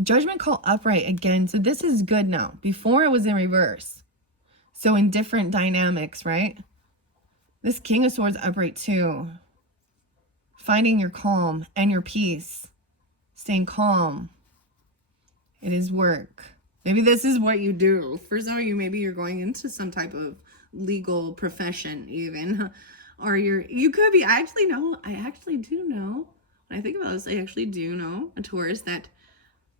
Judgment call upright again. So this is good now. Before it was in reverse. So in different dynamics, right? This King of Swords upright too. Finding your calm and your peace. Staying calm. It is work. Maybe this is what you do. For some of you, maybe you're going into some type of legal profession even. Or you could be, I actually do know. When I think about this, I actually do know a Taurus that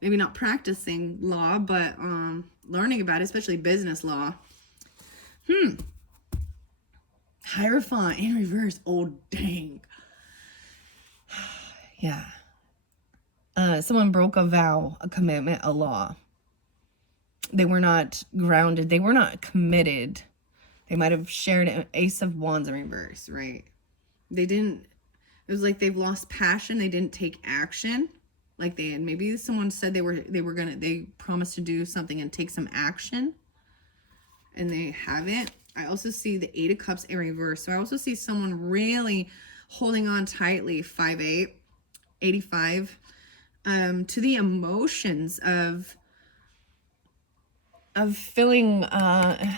maybe not practicing law, but learning about it, especially business law. Hierophant in reverse. Oh, dang. Yeah. Someone broke a vow, a commitment, a law. They were not grounded. They were not committed. They might have shared an Ace of Wands in reverse, right? They didn't, it was like they've lost passion. They didn't take action like they had. Maybe someone said they promised to do something and take some action and they haven't. I also see the 8 of Cups in reverse. So I also see someone really holding on tightly, 5-8, 85, to the emotions of feeling, I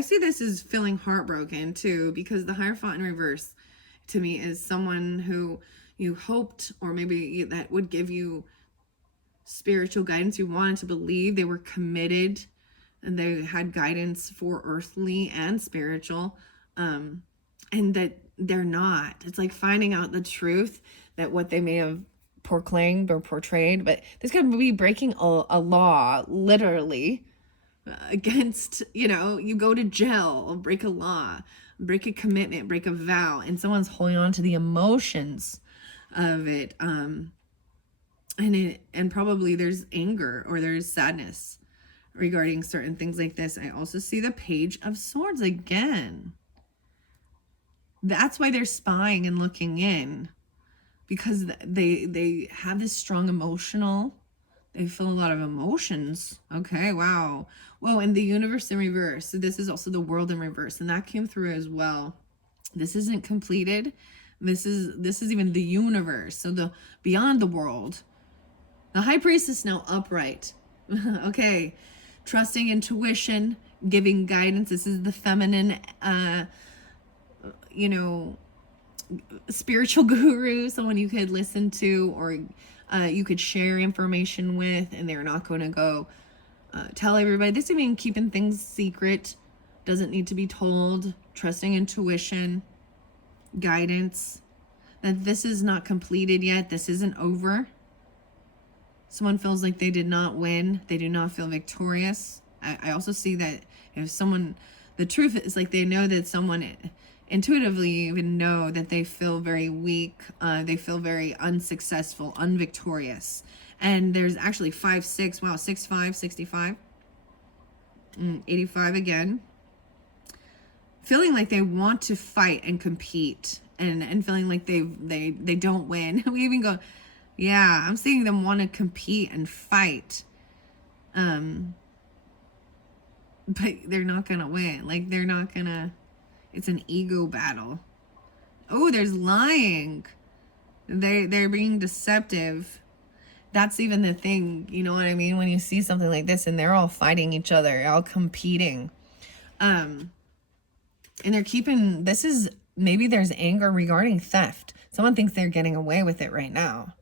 see this as feeling heartbroken too, because the Hierophant in reverse to me is someone who you hoped, or maybe that would give you spiritual guidance. You wanted to believe they were committed and they had guidance for earthly and spiritual, and that they're not. It's like finding out the truth that what they may have proclaimed or portrayed, but this could be breaking a law, literally, against, you go to jail, break a law, break a commitment, break a vow, and someone's holding on to the emotions of it, and probably there's anger or there's sadness regarding certain things like this. I also see the Page of Swords again. That's why they're spying and looking in, because they have this strong emotional, they feel a lot of emotions. Okay, wow. Whoa, and the Universe in reverse. So this is also the World in reverse, and that came through as well. This isn't completed. This is even the universe. So the beyond the world. The High Priestess now upright. Okay. Trusting intuition, giving guidance. This is the feminine, spiritual guru, someone you could listen to, or you could share information with, and they're not going to go tell everybody. This means keeping things secret, doesn't need to be told. Trusting intuition, guidance, that this is not completed yet. This isn't over. Someone feels like they did not win. They do not feel victorious. I also see that if someone, the truth is like they know that someone intuitively even know that they feel very weak. They feel very unsuccessful, unvictorious. And there's actually 5-6. Wow, 6-5, 65. 85 again. Feeling like they want to fight and compete, and feeling like they don't win. We even go, yeah, I'm seeing them want to compete and fight. But they're not going to win. Like, they're not going to, it's an ego battle. Oh, there's lying. They're being deceptive. That's even the thing, you know what I mean? When you see something like this and they're all fighting each other, all competing. And they're keeping, this is, maybe there's anger regarding theft. Someone thinks they're getting away with it right now.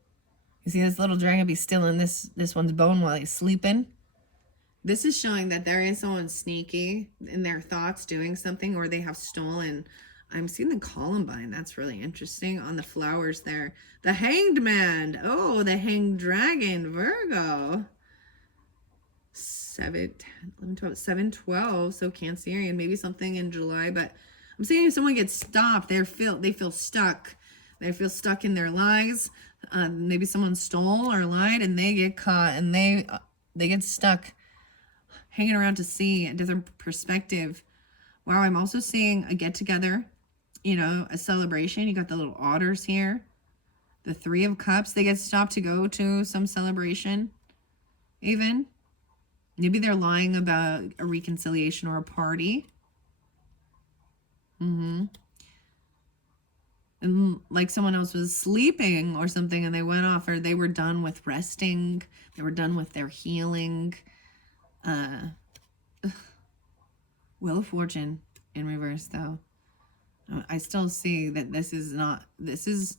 You see this little dragon be stealing this one's bone while he's sleeping. This is showing that there is someone sneaky in their thoughts doing something, or they have stolen. I'm seeing the Columbine. That's really interesting on the flowers there. The Hanged Man. Oh, the Hanged Dragon. Virgo. 7, 10, 11, 12, 7, 12. So Cancerian. Maybe something in July. But I'm seeing if someone gets stopped, they feel stuck. They feel stuck in their lies. Maybe someone stole or lied and they get caught, and they get stuck hanging around to see a different perspective. Wow, I'm also seeing a get together, a celebration. You got the little otters here. The Three of Cups, they get stopped to go to some celebration. Even maybe they're lying about a reconciliation or a party. And like someone else was sleeping or something and they went off, or they were done with resting. They were done with their healing. Wheel of Fortune in reverse, though. I still see that this is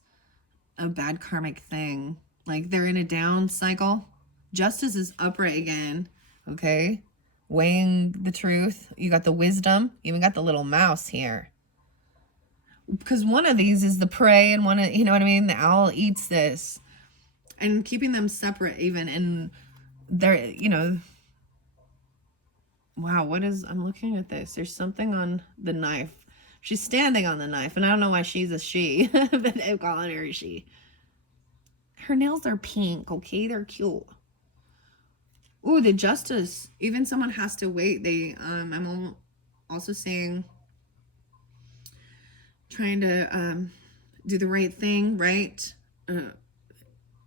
a bad karmic thing. Like they're in a down cycle. Justice is upright again. Okay. Weighing the truth. You got the wisdom. You even got the little mouse here. Because one of these is the prey and one of, you know what I mean? The owl eats this. And keeping them separate even. And they're, wow, I'm looking at this. There's something on the knife. She's standing on the knife. And I don't know why she's a she. But I'm calling her a she. Her nails are pink, okay? They're cute. Ooh, the justice. Even someone has to wait. I'm also saying trying to do the right thing, right?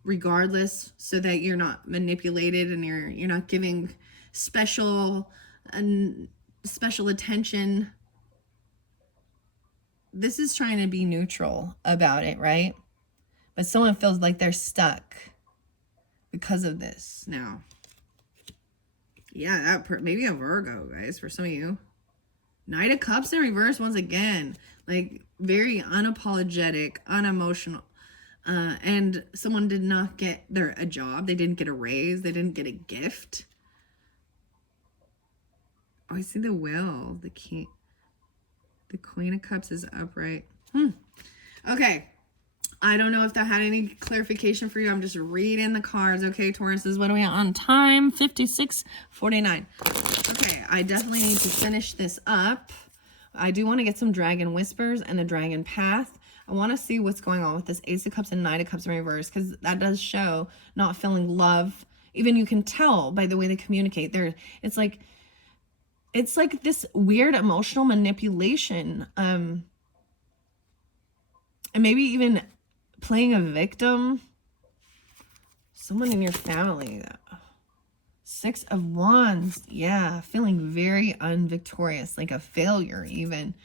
Regardless, so that you're not manipulated and you're not giving special attention. This is trying to be neutral about it, right? But someone feels like they're stuck because of this now. Yeah, maybe a Virgo, guys, for some of you. Knight of Cups in reverse once again. Like, very unapologetic, unemotional. And someone did not get a job. They didn't get a raise. They didn't get a gift. Oh, I see the Wheel. The King. The Queen of Cups is upright. Okay. I don't know if that had any clarification for you. I'm just reading the cards. Okay, Tauruses, what are we on time? 56:49. Okay, I definitely need to finish this up. I do want to get some Dragon Whispers and a Dragon Path. I want to see what's going on with this Ace of Cups and Knight of Cups in reverse, because that does show not feeling love. Even you can tell by the way they communicate. It's like this weird emotional manipulation. And maybe even playing a victim. Someone in your family. Six of Wands. Yeah, feeling very unvictorious, like a failure even.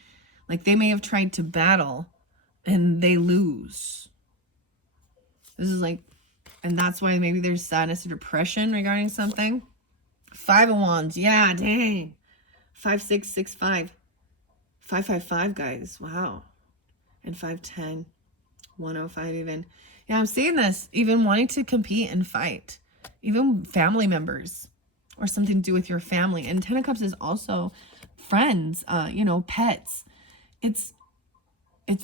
Like they may have tried to battle and they lose. This is like, and that's why maybe there's sadness or depression regarding something. Five of Wands. Yeah, dang. 5665. 555, guys. Wow. And 510. 105 even. Yeah, I'm seeing this. Even wanting to compete and fight. Even family members. Or something to do with your family. And 10 of Cups is also friends. Pets. It's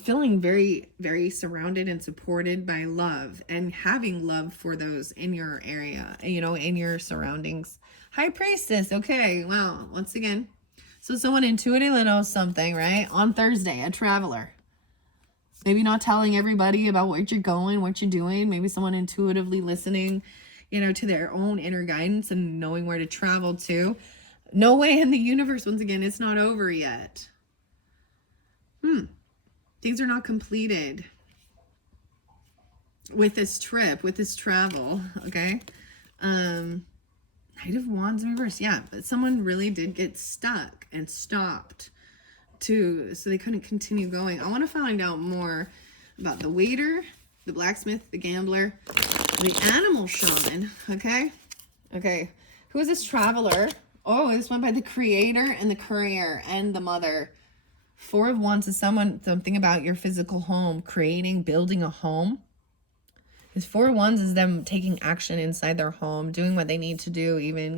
feeling very, very surrounded and supported by love. And having love for those in your area. In your surroundings. High Priestess. Okay, wow. Once again. So someone intuitively knows something, right? On Thursday, a traveler. Maybe not telling everybody about where you're going, what you're doing. Maybe someone intuitively listening, to their own inner guidance and knowing where to travel to. No way in the universe, once again, it's not over yet. Things are not completed with this trip, with this travel, okay? Knight of Wands in reverse, yeah. But someone really did get stuck and stopped. So they couldn't continue going. I want to find out more about the waiter, the blacksmith, the gambler, the animal shaman. Okay. Who is this traveler? Oh, this one by the creator and the courier and the mother. Four of Wands is something about your physical home, creating, building a home. This Four of Wands is them taking action inside their home, doing what they need to do, even,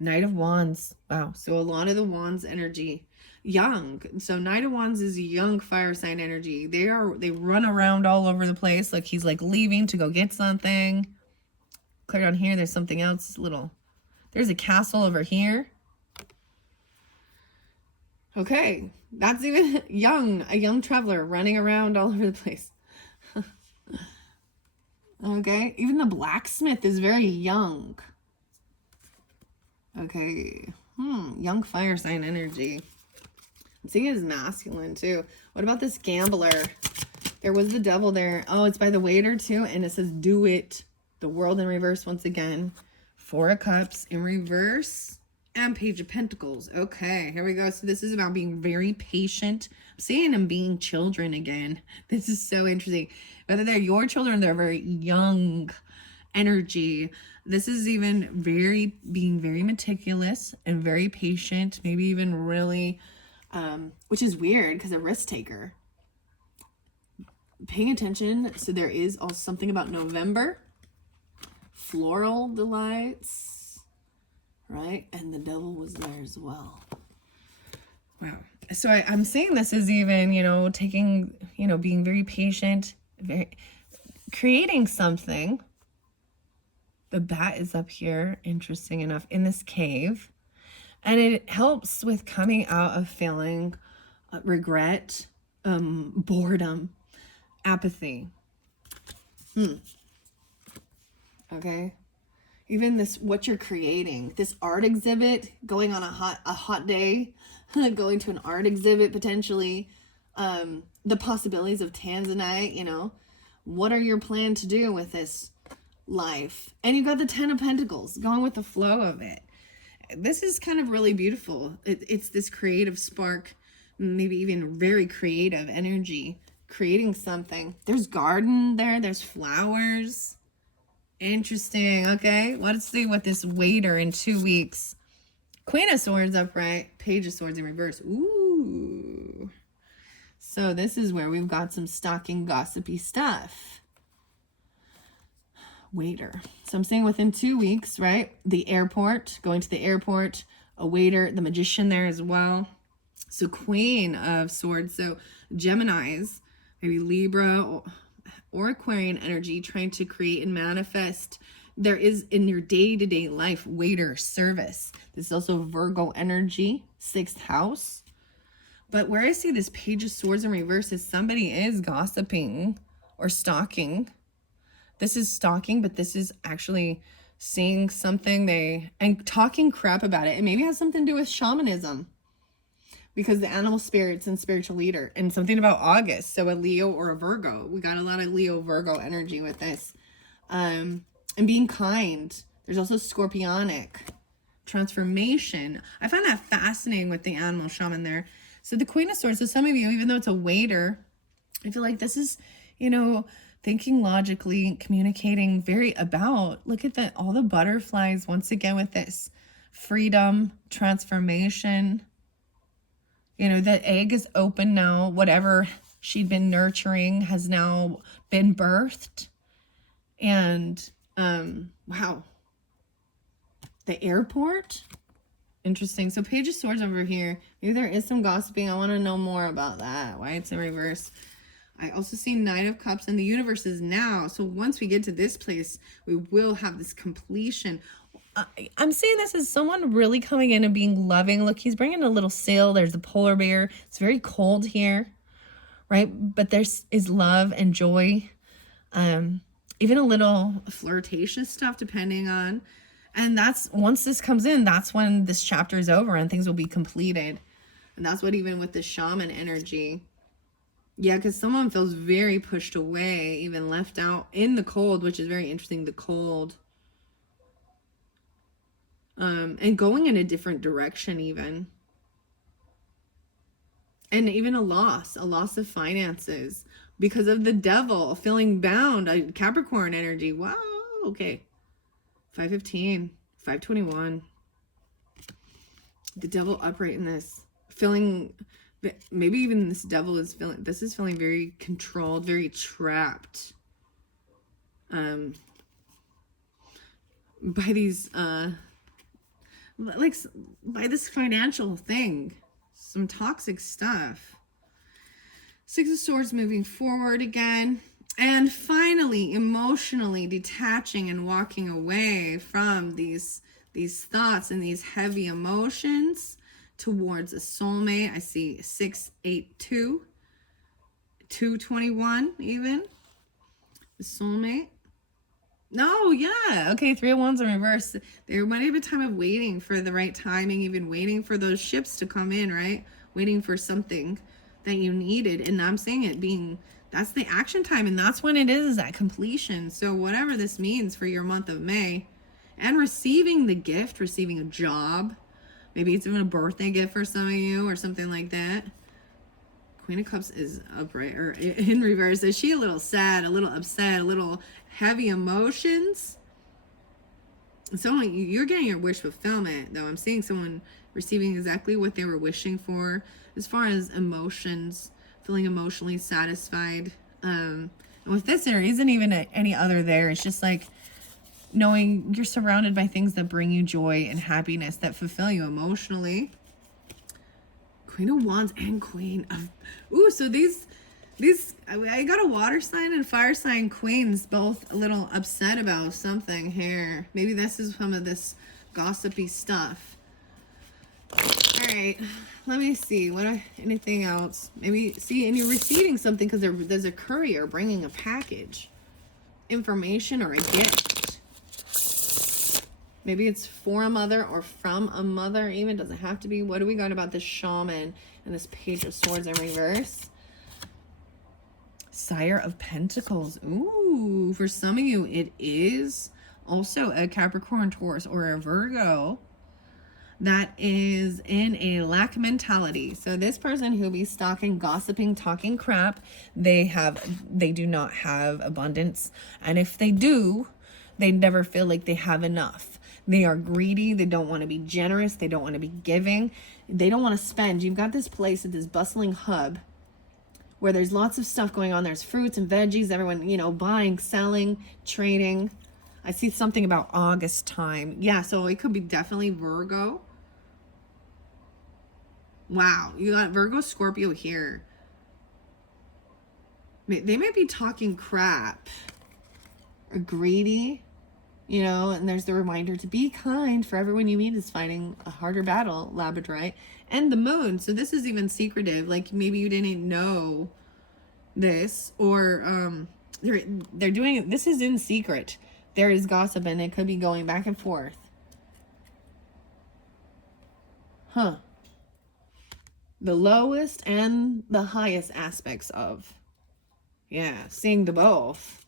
Knight of Wands. Wow. So a lot of the Wands energy. Young. So Knight of Wands is young fire sign energy. They run around all over the place. Like he's like leaving to go get something. Clear down here. There's something else. There's a castle over here. Okay. That's even young, a young traveler running around all over the place. Okay, even the blacksmith is very young. Okay, young fire sign energy. I'm seeing it as masculine too. What about this gambler? There was the devil there. Oh, it's by the waiter too, and it says do it. The world in reverse once again. Four of Cups in reverse. And Page of Pentacles. Okay, here we go. So this is about being very patient. I'm seeing them being children again. This is so interesting. Whether they're your children, they're very young energy. This is even being very meticulous and very patient. Maybe even really, which is weird because a risk taker. Paying attention. So there is also something about November. Floral delights. Right? And the devil was there as well. Wow. So I'm saying this is even, taking, being very patient, creating something. The bat is up here, interesting enough, in this cave. And it helps with coming out of feeling regret, boredom, apathy. Okay. Even this, what you're creating, this art exhibit, going on a hot day, going to an art exhibit potentially, the possibilities of Tanzanite, what are your plan to do with this life? And you got the Ten of Pentacles, going with the flow of it. This is kind of really beautiful. It's this creative spark, maybe even very creative energy, creating something. There's garden there, there's flowers. Interesting. Okay, let's see what this waiter in 2 weeks. Queen of Swords upright, Page of Swords in reverse. Ooh. So this is where we've got some stalking, gossipy stuff. Waiter. So I'm saying within 2 weeks, right? The airport, going to the airport, a waiter, the magician there as well. So Queen of Swords. So Geminis, maybe Libra or Aquarian energy, trying to create and manifest. There is in your day-to-day life, waiter, service. This is also Virgo energy, 6th house. But where I see this Page of Swords in reverse is somebody is gossiping or stalking. This is stalking, but this is actually seeing something and talking crap about it. It maybe has something to do with shamanism. Because the animal spirits and spiritual leader, and something about August. So a Leo or a Virgo. We got a lot of Leo Virgo energy with this. And being kind. There's also scorpionic transformation. I find that fascinating with the animal shaman there. So the Queen of Swords. So some of you, even though it's a waiter, I feel like this is, thinking logically, communicating very about. Look at all the butterflies once again with this freedom, transformation. The egg is open now. Whatever she'd been nurturing has now been birthed. And, wow. The airport? Interesting. So Page of Swords over here. Maybe there is some gossiping. I want to know more about that. Why it's in reverse. I also see Knight of Cups, and the universe is now. So once we get to this place, we will have this completion. I'm seeing this as someone really coming in and being loving. Look, he's bringing a little sail. There's the polar bear. It's very cold here, right? But there is love and joy. Even a little flirtatious stuff depending on. And once this comes in, that's when this chapter is over and things will be completed. And that's what even with the shaman energy. Yeah, because someone feels very pushed away, even left out in the cold, which is very interesting, the cold. And going in a different direction even. And even a loss of finances because of the devil, feeling bound, Capricorn energy. Wow, okay. 515, 521. The devil upright in this. Feeling, maybe even this devil is feeling very controlled, very trapped. By these, by this financial thing, some toxic stuff. 6 of Swords moving forward again, and finally emotionally detaching and walking away from these thoughts and these heavy emotions towards a soulmate. I see 682, 221 even. The soulmate. No, yeah. Okay, 3 of Wands in reverse. There might have a time of waiting for the right timing, even waiting for those ships to come in, right? Waiting for something that you needed. And I'm saying it being, that's the action time. And that's when it is at completion. So whatever this means for your month of May. And receiving the gift, receiving a job. Maybe it's even a birthday gift for some of you or something like that. Queen of Cups is upright or in reverse. Is she a little sad, a little upset, a little heavy emotions? So you're getting your wish fulfillment, though. I'm seeing someone receiving exactly what they were wishing for as far as emotions, feeling emotionally satisfied. And with this, there isn't even any other there. It's just like knowing you're surrounded by things that bring you joy and happiness, that fulfill you emotionally. Queen of Wands and Queen of... Ooh, so these... I got a water sign and fire sign queens, both a little upset about something here. Maybe this is some of this gossipy stuff. All right, let me see. Anything else? Maybe, see, and you're receiving something because there's a courier bringing a package. Information or a gift. Maybe it's for a mother or from a mother even. Doesn't have to be. What do we got about this shaman and this page of swords in reverse? Sire of Pentacles. Ooh, for some of you, it is also a Capricorn, Taurus, or a Virgo that is in a lack mentality. So this person who be stalking, gossiping, talking crap, they do not have abundance. And if they do, they never feel like they have enough. They are greedy. They don't want to be generous. They don't want to be giving. They don't want to spend. You've got this place at this bustling hub where there's lots of stuff going on. There's fruits and veggies, everyone, you know, buying, selling, trading. I see something about August time. Yeah, so it could be definitely Virgo. Wow, you got Virgo, Scorpio here. They might be talking crap or greedy, you know, and there's the reminder to be kind, for everyone you meet is fighting a harder battle, Labradorite. And the moon, so this is even secretive, like maybe you didn't know this, or they're doing it, this is in secret. There is gossip and it could be going back and forth. Huh. The lowest and the highest aspects of. Yeah, seeing the both.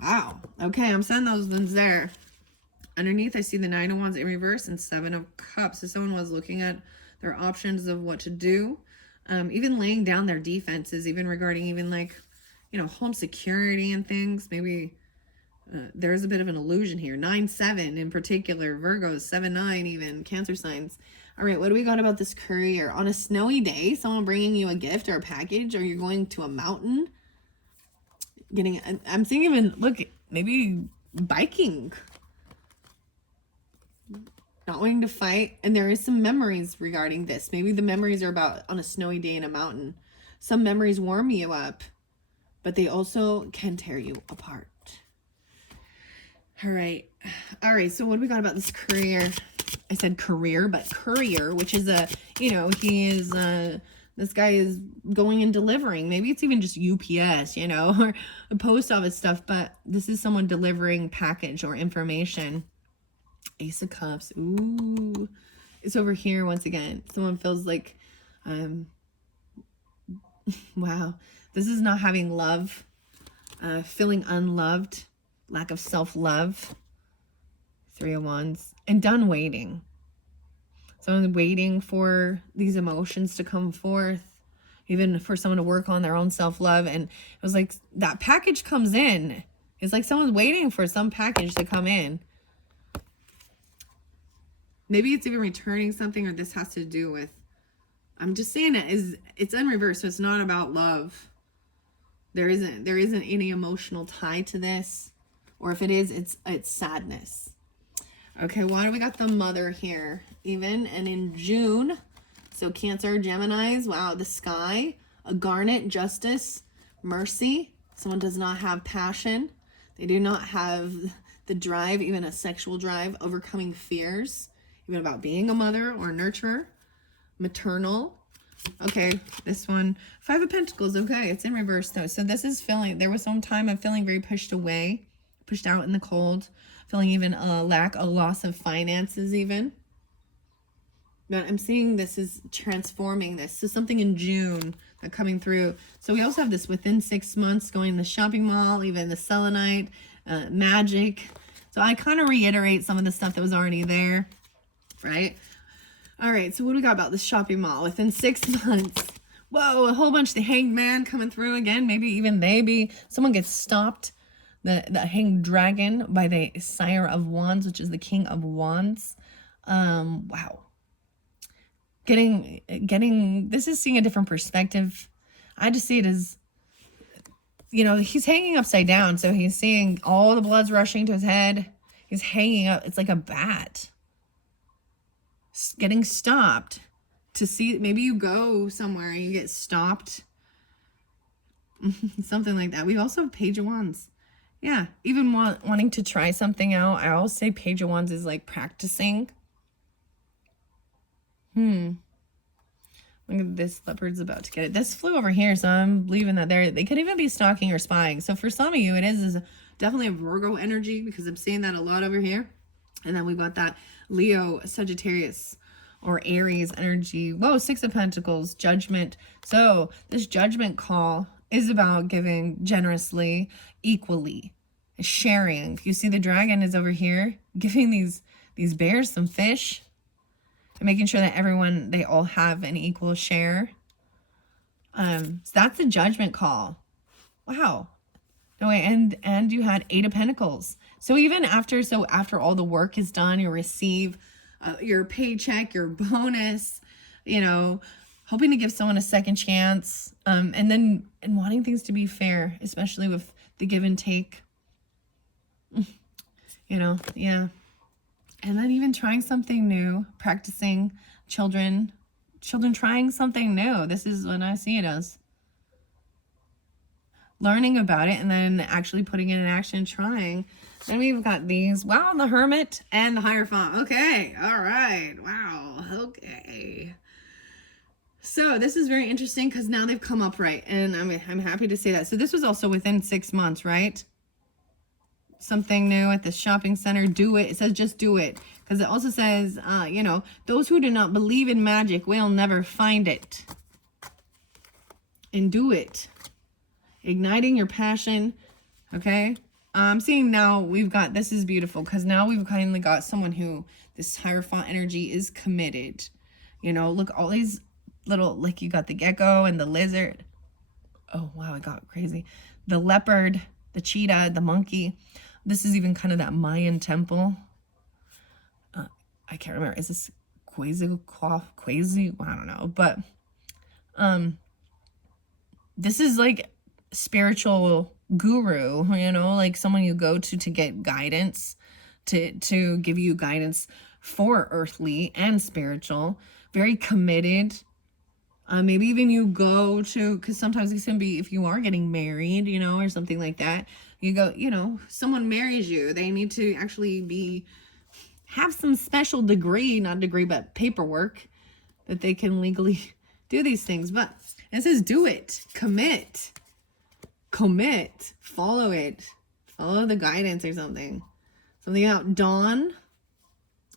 Wow. Okay, I'm sending those ones there. Underneath, I see the 9 of Wands in reverse and 7 of Cups. So someone was looking at their options of what to do. Even laying down their defenses, even regarding even like, you know, home security and things. Maybe there's a bit of an illusion here. 9-7 in particular, Virgos, 7-9 even, Cancer signs. All right, what do we got about this courier? On a snowy day, someone bringing you a gift or a package, or you're going to a mountain. I'm thinking even, look, maybe biking. Not wanting to fight. And there is some memories regarding this. Maybe the memories are about on a snowy day in a mountain. Some memories warm you up, but they also can tear you apart. All right. All right. So what do we got about this courier? I said career, but courier, which is a, you know, he is, this guy is going and delivering. Maybe it's even just UPS, you know, or a post office stuff, but this is someone delivering package or information. Ace of Cups. Ooh, it's over here once again. Someone feels like, wow, this is not having love, feeling unloved, lack of self-love. 3 of Wands, and done waiting. Someone's waiting for these emotions to come forth, even for someone to work on their own self-love. And it was like that package comes in. It's like someone's waiting for some package to come in. Maybe it's even returning something, or this has to do with, I'm just saying it's in reverse, so it's not about love. There isn't any emotional tie to this, or if it is, it's sadness. Okay, why do we got the mother here? Even, and in June, so Cancer, Geminis, wow, the sky, a garnet, justice, mercy. Someone does not have passion. They do not have the drive, even a sexual drive, overcoming fears, even about being a mother or nurturer. maternal. Okay, this one, Five of Pentacles. Okay, it's in reverse though. So this is feeling, there was some time of feeling very pushed away, pushed out in the cold, feeling even a lack, a loss of finances even. But I'm seeing this is transforming this. So something in June coming through. So we also have this within 6 months, going to the shopping mall, even the selenite, magic. So I kind of reiterate some of the stuff that was already there, right? All right, so what do we got about the shopping mall? Within 6 months. Whoa, a whole bunch of the hanged man coming through again. Maybe even someone gets stopped. The hanged dragon by the Sire of Wands, which is the King of Wands. Wow. This is seeing a different perspective. I just see it as, you know, he's hanging upside down. So he's seeing all the blood's rushing to his head. He's hanging up. It's like a bat getting stopped to see. Maybe you go somewhere and you get stopped. Something like that. We also have Page of Wands. Yeah. Even wanting to try something out. I always say Page of Wands is like practicing. Look at this, leopard's about to get it. This flew over here, so I'm believing that they could even be stalking or spying. So for some of you, it is definitely a Virgo energy, because I'm seeing that a lot over here. And then we've got that Leo, Sagittarius, or Aries energy. Whoa, Six of Pentacles, Judgment. So this judgment call is about giving generously, equally, sharing. You see the dragon is over here, giving these bears some fish. And making sure that everyone, they all have an equal share. So that's the judgment call. Wow. No way. And you had Eight of Pentacles. So even after all the work is done, you receive your paycheck, your bonus, you know, hoping to give someone a second chance. And wanting things to be fair, especially with the give and take. You know, yeah. And then even trying something new, practicing, children trying something new. This is what I see it as. Learning about it and then actually putting it in action, trying. Then we've got these. Wow, the Hermit and the Hierophant. Okay, all right. Wow, okay. So this is very interesting because now they've come up right. And I'm happy to say that. So this was also within 6 months, right? Something new at the shopping center. Do it. It says just do it, because it also says you know, those who do not believe in magic will never find it. And do it. Igniting your passion. Okay, I'm seeing now we've got, this is beautiful, because now we've kindly got someone who, this Hierophant energy is committed. You know, look, all these little, like you got the gecko and the lizard. Oh wow, it got crazy. The leopard, the cheetah, the monkey. This is even kind of that Mayan temple. I can't remember. Is this Quasi? I don't know. But this is like spiritual guru, you know, like someone you go to get guidance, to give you guidance for earthly and spiritual. Very committed. Maybe even you go to, because sometimes it can be, if you are getting married, you know, or something like that, you go, you know, someone marries you, they need to actually have some special degree, not degree, but paperwork that they can legally do these things. But it says do it, commit, follow it, follow the guidance or something about dawn.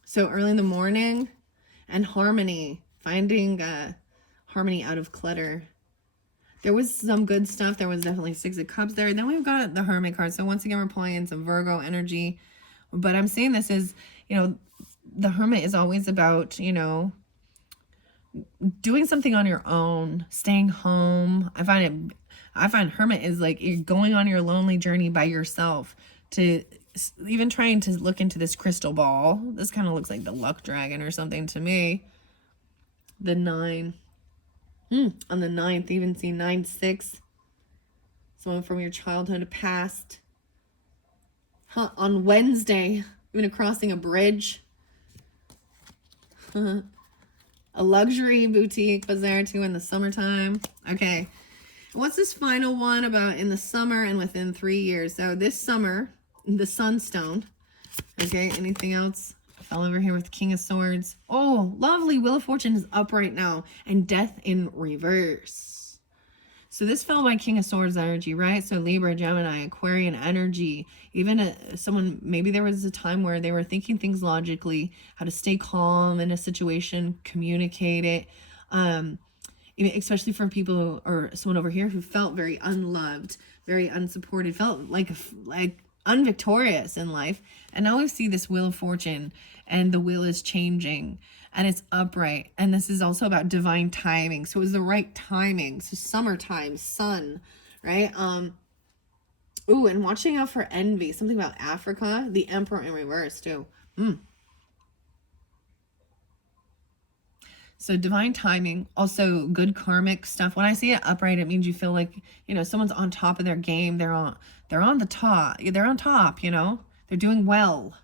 So early in the morning, and harmony, finding harmony out of clutter. There was some good stuff. There was definitely Six of Cups there. Then we've got the Hermit card. So once again, we're pulling in some Virgo energy. But I'm seeing this as, you know, the Hermit is always about, you know, doing something on your own, staying home. I find Hermit is like you're going on your lonely journey by yourself, to even trying to look into this crystal ball. This kind of looks like the luck dragon or something to me. The 9. On the 9th, even see 9-6. Someone from your childhood past. On Wednesday, even crossing a bridge. A luxury boutique was there too in the summertime. Okay. What's this final one about in the summer and within 3 years? So this summer, the Sunstone. Okay, anything else? Fell over here with King of Swords. Oh, lovely. Wheel of Fortune is up right now. And Death in reverse. So this fell by King of Swords energy, right? So Libra, Gemini, Aquarian energy. Even someone, maybe there was a time where they were thinking things logically, how to stay calm in a situation, communicate it. Especially for people or someone over here who felt very unloved, very unsupported, felt like unvictorious in life. And now we see this Wheel of Fortune, and the wheel is changing, and it's upright. And this is also about divine timing. So it was the right timing. So summertime, sun, right? Ooh, and watching out for envy. Something about Africa. The Emperor in reverse too. So divine timing, also good karmic stuff. When I see it upright, it means you feel like, you know, someone's on top of their game. They're on the top. They're on top, you know. They're doing well.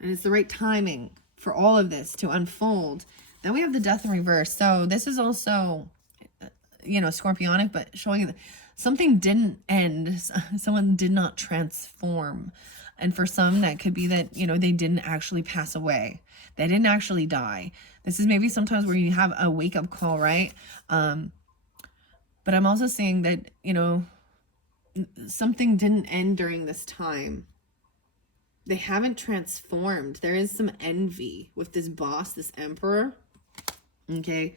And it's the right timing for all of this to unfold. Then we have the Death in reverse. So this is also, you know, scorpionic, but showing that something didn't end. Someone did not transform. And for some, that could be that, you know, they didn't actually pass away. They didn't actually die. This is maybe sometimes where you have a wake-up call, right? But I'm also seeing that, you know, something didn't end during this time. They haven't transformed. There is some envy with this boss, this emperor. Okay.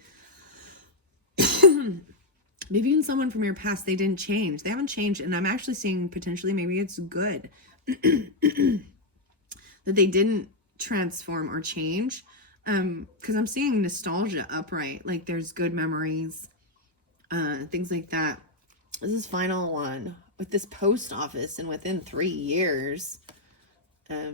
Maybe even someone from your past, they didn't change. They haven't changed. And I'm actually seeing potentially maybe it's good that they didn't transform or change. Because I'm seeing nostalgia upright. Like there's good memories, things like that. This is final one with this post office, and within 3 years,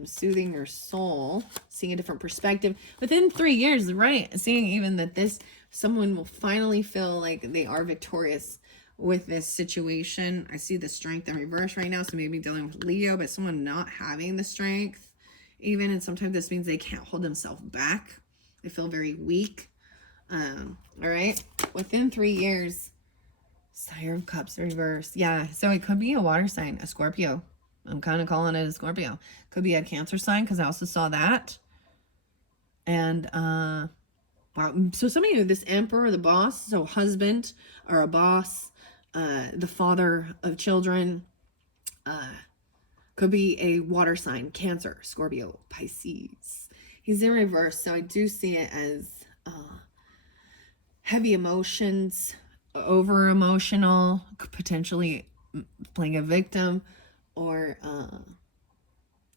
soothing your soul, seeing a different perspective within 3 years, right? Seeing even that someone will finally feel like they are victorious with this situation. I see the strength in reverse right now. So maybe dealing with Leo, but someone not having the strength even. And sometimes this means they can't hold themselves back. They feel very weak. All right. Within 3 years, Sire of Cups reverse. Yeah. So it could be a water sign, a Scorpio. I'm kind of calling it a Scorpio. Could be a Cancer sign, because I also saw that. And, wow. So some of you, this Emperor, the boss, so husband or a boss, the father of children, could be a water sign, Cancer, Scorpio, Pisces. He's in reverse, so I do see it as heavy emotions, over emotional, potentially playing a victim, or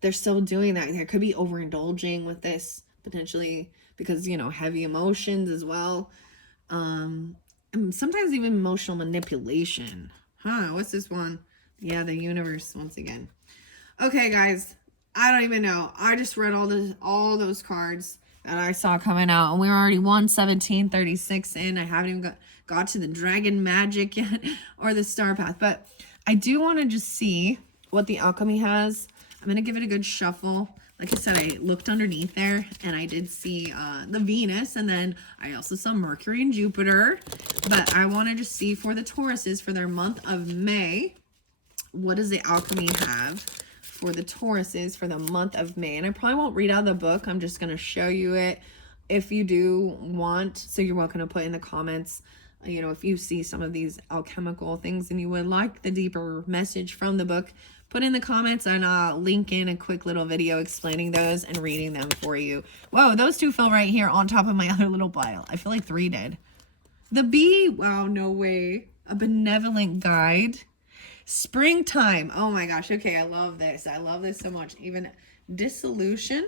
they're still doing that. There could be overindulging with this, potentially, because, you know, heavy emotions as well. And sometimes even emotional manipulation. What's this one? Yeah, the universe once again. Okay, guys. I don't even know. I just read all those cards that I saw coming out, and we're already 117:36 in. I haven't even got to the Dragon Magic yet or the Star Path, but I do want to just see what the alchemy has. I'm going to give it a good shuffle. Like I said, I looked underneath there, and I did see the Venus, and then I also saw Mercury and Jupiter. But I want to just see for the Tauruses for their month of May, what does the alchemy have for the Tauruses for the month of May? And I probably won't read out the book. I'm just going to show you it if you do want. So you're welcome to put in the comments, you know, if you see some of these alchemical things and you would like the deeper message from the book, put in the comments, and I'll link in a quick little video explaining those and reading them for you. Whoa, those two fell right here on top of my other little pile. I feel like 3 did. The bee, wow, no way. A benevolent guide. Springtime. Oh my gosh. Okay, I love this. I love this so much. Even dissolution,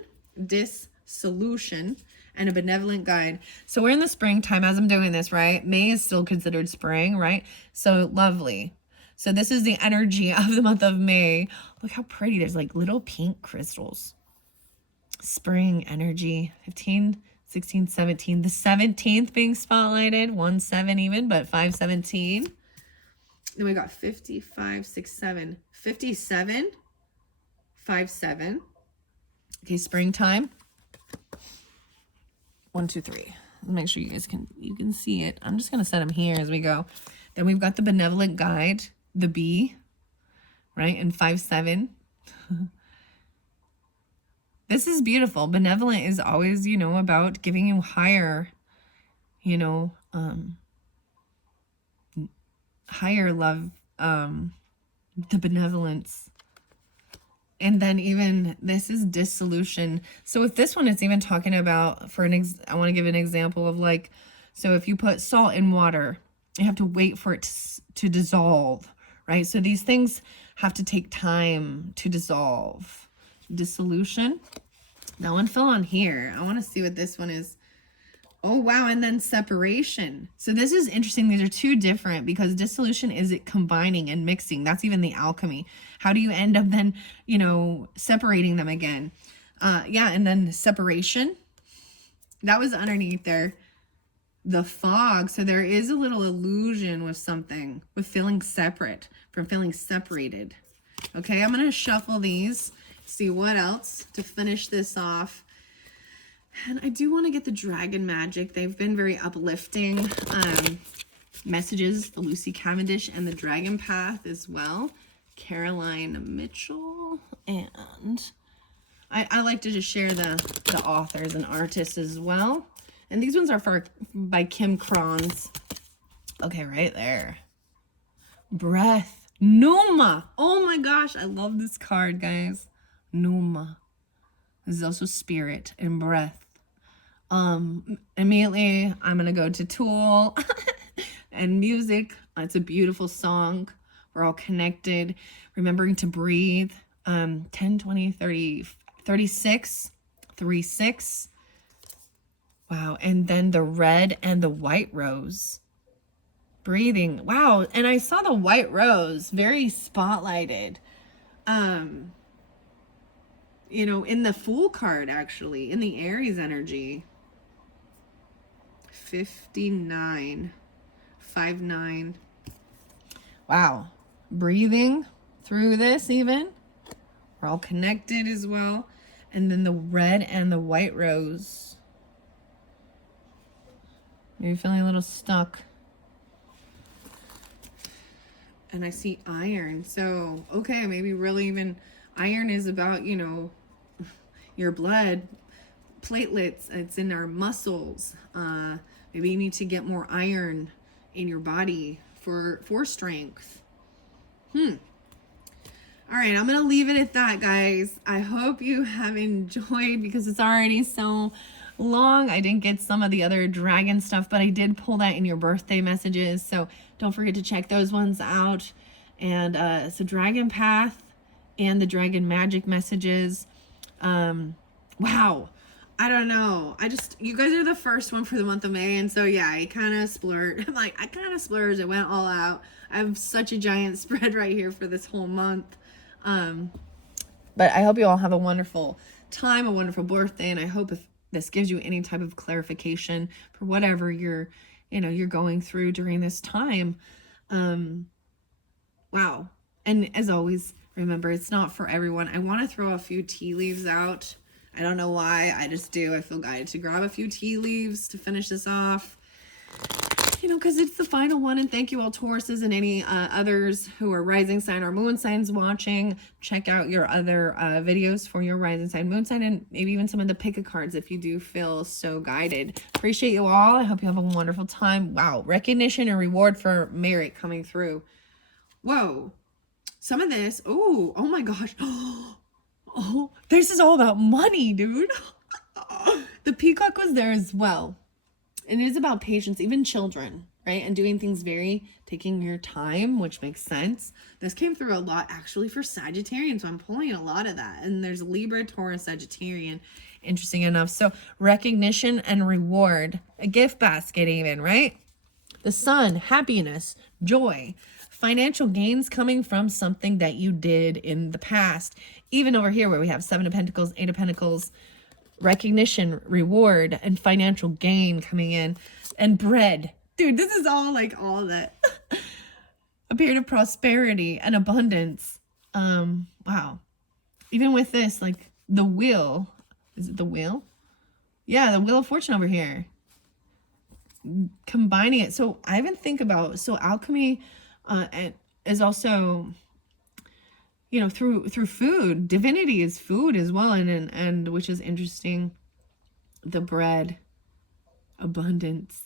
and a benevolent guide. So we're in the springtime as I'm doing this, right? May is still considered spring, right? So lovely. So this is the energy of the month of May. Look how pretty. There's like little pink crystals. Spring energy. 15, 16, 17. The 17th being spotlighted. 1-7 even, but 5-17. Then we got 55, 6, 7. 57, 5, 7. Okay, springtime. 1, 2, 3. Make sure you guys can see it. I'm just gonna set them here as we go. Then we've got the benevolent guide, the bee, right? And 5, 7. This is beautiful. Benevolent is always, you know, about giving you higher, you know, higher love, the benevolence. And then even this is dissolution. So if this one is even talking about, I want to give an example of like, so if you put salt in water, you have to wait for it to dissolve, right? So these things have to take time to dissolve. Dissolution. That one fell on here. I want to see what this one is. Oh, wow. And then separation. So this is interesting. These are two different, because dissolution is it combining and mixing. That's even the alchemy. How do you end up then, you know, separating them again? Yeah. And then separation. That was underneath there. The fog. So there is a little illusion with something, with feeling separate, from feeling separated. Okay. I'm going to shuffle these, see what else to finish this off. And I do want to get the dragon magic. They've been very uplifting messages, the Lucy Cavendish and the Dragon Path as well. Caroline Mitchell. And I like to just share the authors and artists as well. And these ones are by Kim Kranz. Okay, right there. Breath. Numa. Oh my gosh, I love this card, guys. Numa. This is also spirit and breath. Immediately I'm gonna go to Tool and music. It's a beautiful song. We're all connected. Remembering to breathe. 10, 20, 30, 36, 36. Wow. And then the red and the white rose. Breathing. Wow. And I saw the white rose very spotlighted. You know, in the Fool card, actually, in the Aries energy. 59. 59. Wow. Breathing through this even. We're all connected as well. And then the red and the white rose. Maybe feeling a little stuck. And I see iron. So, okay, maybe really even iron is about, you know, your blood, platelets. It's in our muscles. Maybe you need to get more iron in your body for strength. All right, I'm going to leave it at that, guys. I hope you have enjoyed, because it's already so long. I didn't get some of the other dragon stuff, but I did pull that in your birthday messages. So don't forget to check those ones out. And so Dragon Path and the Dragon Magic messages. Wow. I don't know. You guys are the first one for the month of May. And so, yeah, I kind of splurged. I kind of splurged. It went all out. I have such a giant spread right here for this whole month. But I hope you all have a wonderful time, a wonderful birthday. And I hope if this gives you any type of clarification for whatever you're going through during this time. Wow. And as always, remember, it's not for everyone. I want to throw a few tea leaves out. I don't know why. I just do. I feel guided to grab a few tea leaves to finish this off. You know, because it's the final one. And thank you all Tauruses and any others who are rising sign or moon signs watching. Check out your other videos for your rising sign, moon sign, and maybe even some of the pick a cards if you do feel so guided. Appreciate you all. I hope you have a wonderful time. Wow. Recognition and reward for merit coming through. Whoa. Some of this. Oh my gosh. Oh, this is all about money, dude. The peacock was there as well. And it is about patience, even children, right? And doing things taking your time, which makes sense. This came through a lot actually for Sagittarian, so I'm pulling a lot of that. And there's Libra, Taurus, Sagittarian, interesting enough. So recognition and reward, a gift basket even, right? The sun, happiness, joy, financial gains coming from something that you did in the past. Even over here where we have 7 of Pentacles, 8 of Pentacles, recognition, reward, and financial gain coming in. And bread. Dude, this is all all that. A period of prosperity and abundance. Wow. Even with this, the wheel. Is it the wheel? Yeah, the Wheel of Fortune over here. Combining it. So I even think about, alchemy is also you know, through food. Divinity is food as well, and which is interesting. The bread, abundance.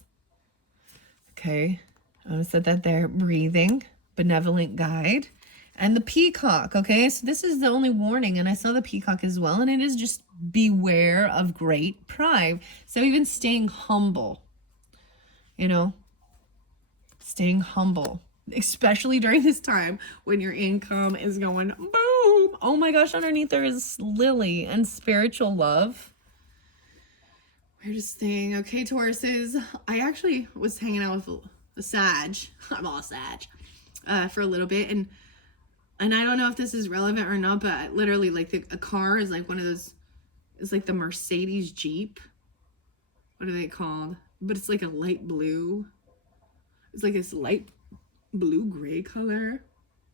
Okay, I want to set that there. Breathing, benevolent guide, and the peacock. Okay, so this is the only warning, and I saw the peacock as well, and it is just beware of great pride. So even staying humble, you know, staying humble, especially during this time when your income is going boom. Oh my gosh, underneath there is Lily and spiritual love. We're just saying, okay, Tauruses, I actually was hanging out with a Sag. I'm all Sag for a little bit, and I don't know if this is relevant or not, but literally, like, a car is like one of those, it's like the Mercedes Jeep. What are they called? But it's like a light blue. It's like this light blue gray color.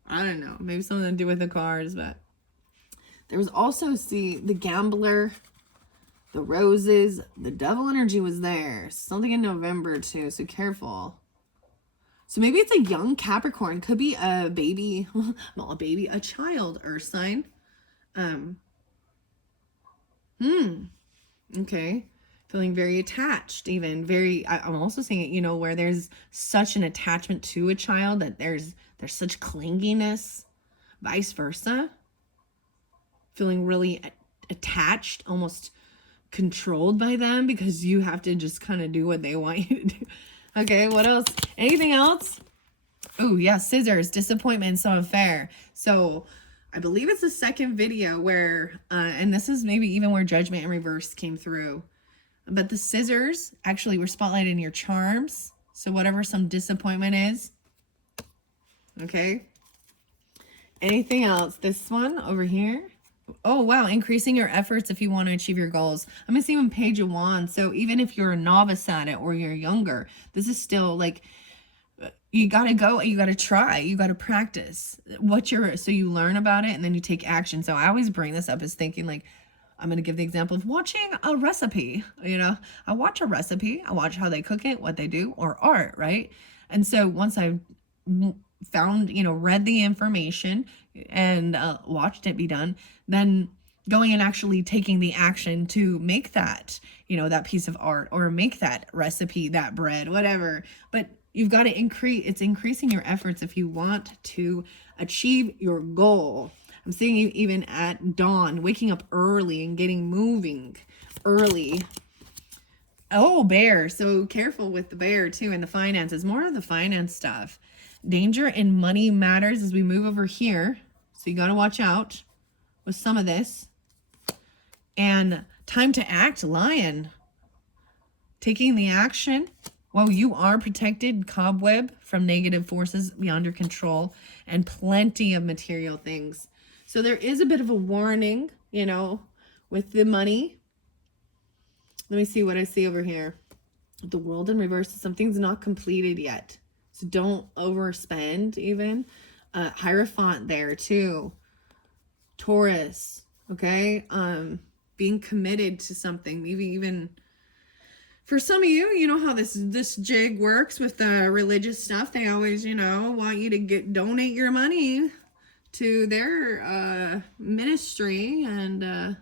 I don't know, maybe something to do with the cars. But there was also, see, the gambler, the roses, the devil energy was there. Something in November too, so careful. So maybe it's a young Capricorn. Could be a baby, not a baby, a child Earth sign. Okay. Feeling very attached, even very, I'm also seeing it, you know, where there's such an attachment to a child that there's such clinginess, vice versa. Feeling really attached, almost controlled by them because you have to just kind of do what they want you to do. Okay, what else? Anything else? Oh, yeah, scissors, disappointment, so unfair. So I believe it's the second video where, and this is maybe even where judgment in reverse came through. But the scissors actually were spotlighted in your charms. So whatever some disappointment is. Okay. Anything else? This one over here. Oh, wow. Increasing your efforts if you want to achieve your goals. I'm going to see even Page of Wands. So even if you're a novice at it or you're younger, this is still like, you got to go, you got to try, you got to practice so you learn about it and then you take action. So I always bring this up as thinking like, I'm going to give the example of watching a recipe. You know, I watch a recipe, I watch how they cook it, what they do, or art, right? And so once I've found, you know, read the information and watched it be done, then going and actually taking the action to make that, you know, that piece of art or make that recipe, that bread, whatever. But you've got to it's increasing your efforts if you want to achieve your goal. I'm seeing you even at dawn, waking up early and getting moving early. Oh, bear. So careful with the bear too, and the finances. More of the finance stuff. Danger in money matters as we move over here. So you got to watch out with some of this. And time to act, lion. Taking the action. Well, you are protected, cobweb, from negative forces beyond your control, and plenty of material things. So there is a bit of a warning, you know, with the money. Let me see what I see over here. The world in reverse. Something's not completed yet. So don't overspend even. Hierophant there too. Taurus, okay? Being committed to something. Maybe even for some of you, you know how this jig works with the religious stuff. They always, you know, want you to donate your money to their ministry and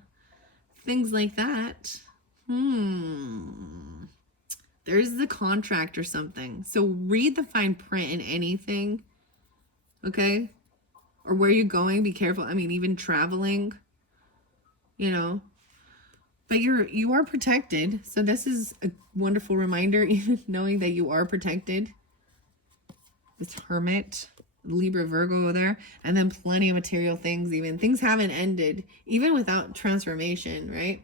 things like that. There's the contract or something. So read the fine print in anything, okay? Or where you're going, be careful. I mean, even traveling, you know. But you are protected. So this is a wonderful reminder, even knowing that you are protected. This Hermit, Libra, Virgo there, and then plenty of material things. Even things haven't ended, even without transformation, right?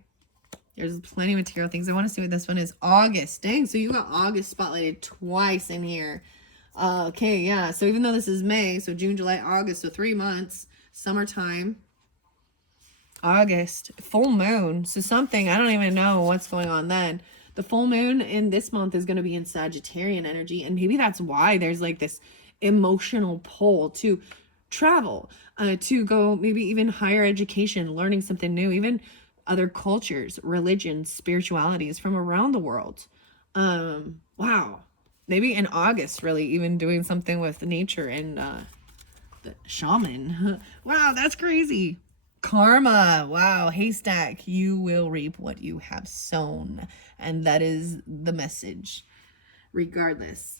There's plenty of material things. I want to see what this one is. August. Dang, so you got August spotlighted twice in here. Okay, yeah. So even though this is May, so June, July, August, so 3 months, summertime. August, full moon. So something, I don't even know what's going on then. The full moon in this month is going to be in Sagittarian energy. And maybe that's why there's like this emotional pull to travel, to go maybe even higher education, learning something new, even other cultures, religions, spiritualities from around the world. Wow. Maybe in August, really, even doing something with nature and The shaman. Wow, that's crazy. Karma. Wow, haystack. You will reap what you have sown. And that is the message. Regardless,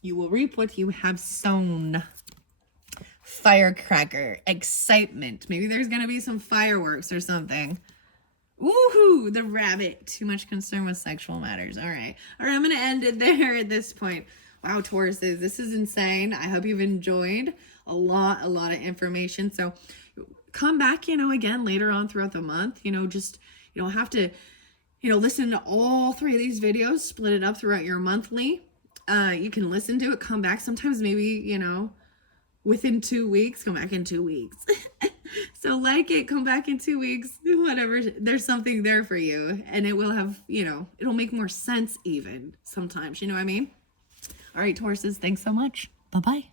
you will reap what you have sown. Firecracker. Excitement. Maybe there's going to be some fireworks or something. Woohoo! The rabbit. Too much concern with sexual matters. All right. I'm going to end it there at this point. Wow, Tauruses, this is insane. I hope you've enjoyed a lot of information. So come back, again later on throughout the month. Just, you don't have to, listen to all 3 of these videos, split it up throughout your monthly. You can listen to it, come back sometimes, maybe, within 2 weeks, come back in 2 weeks. So like it, come back in 2 weeks, whatever. There's something there for you, and it will have, it'll make more sense even sometimes, you know what I mean? All right, Tauruses, thanks so much. Bye-bye.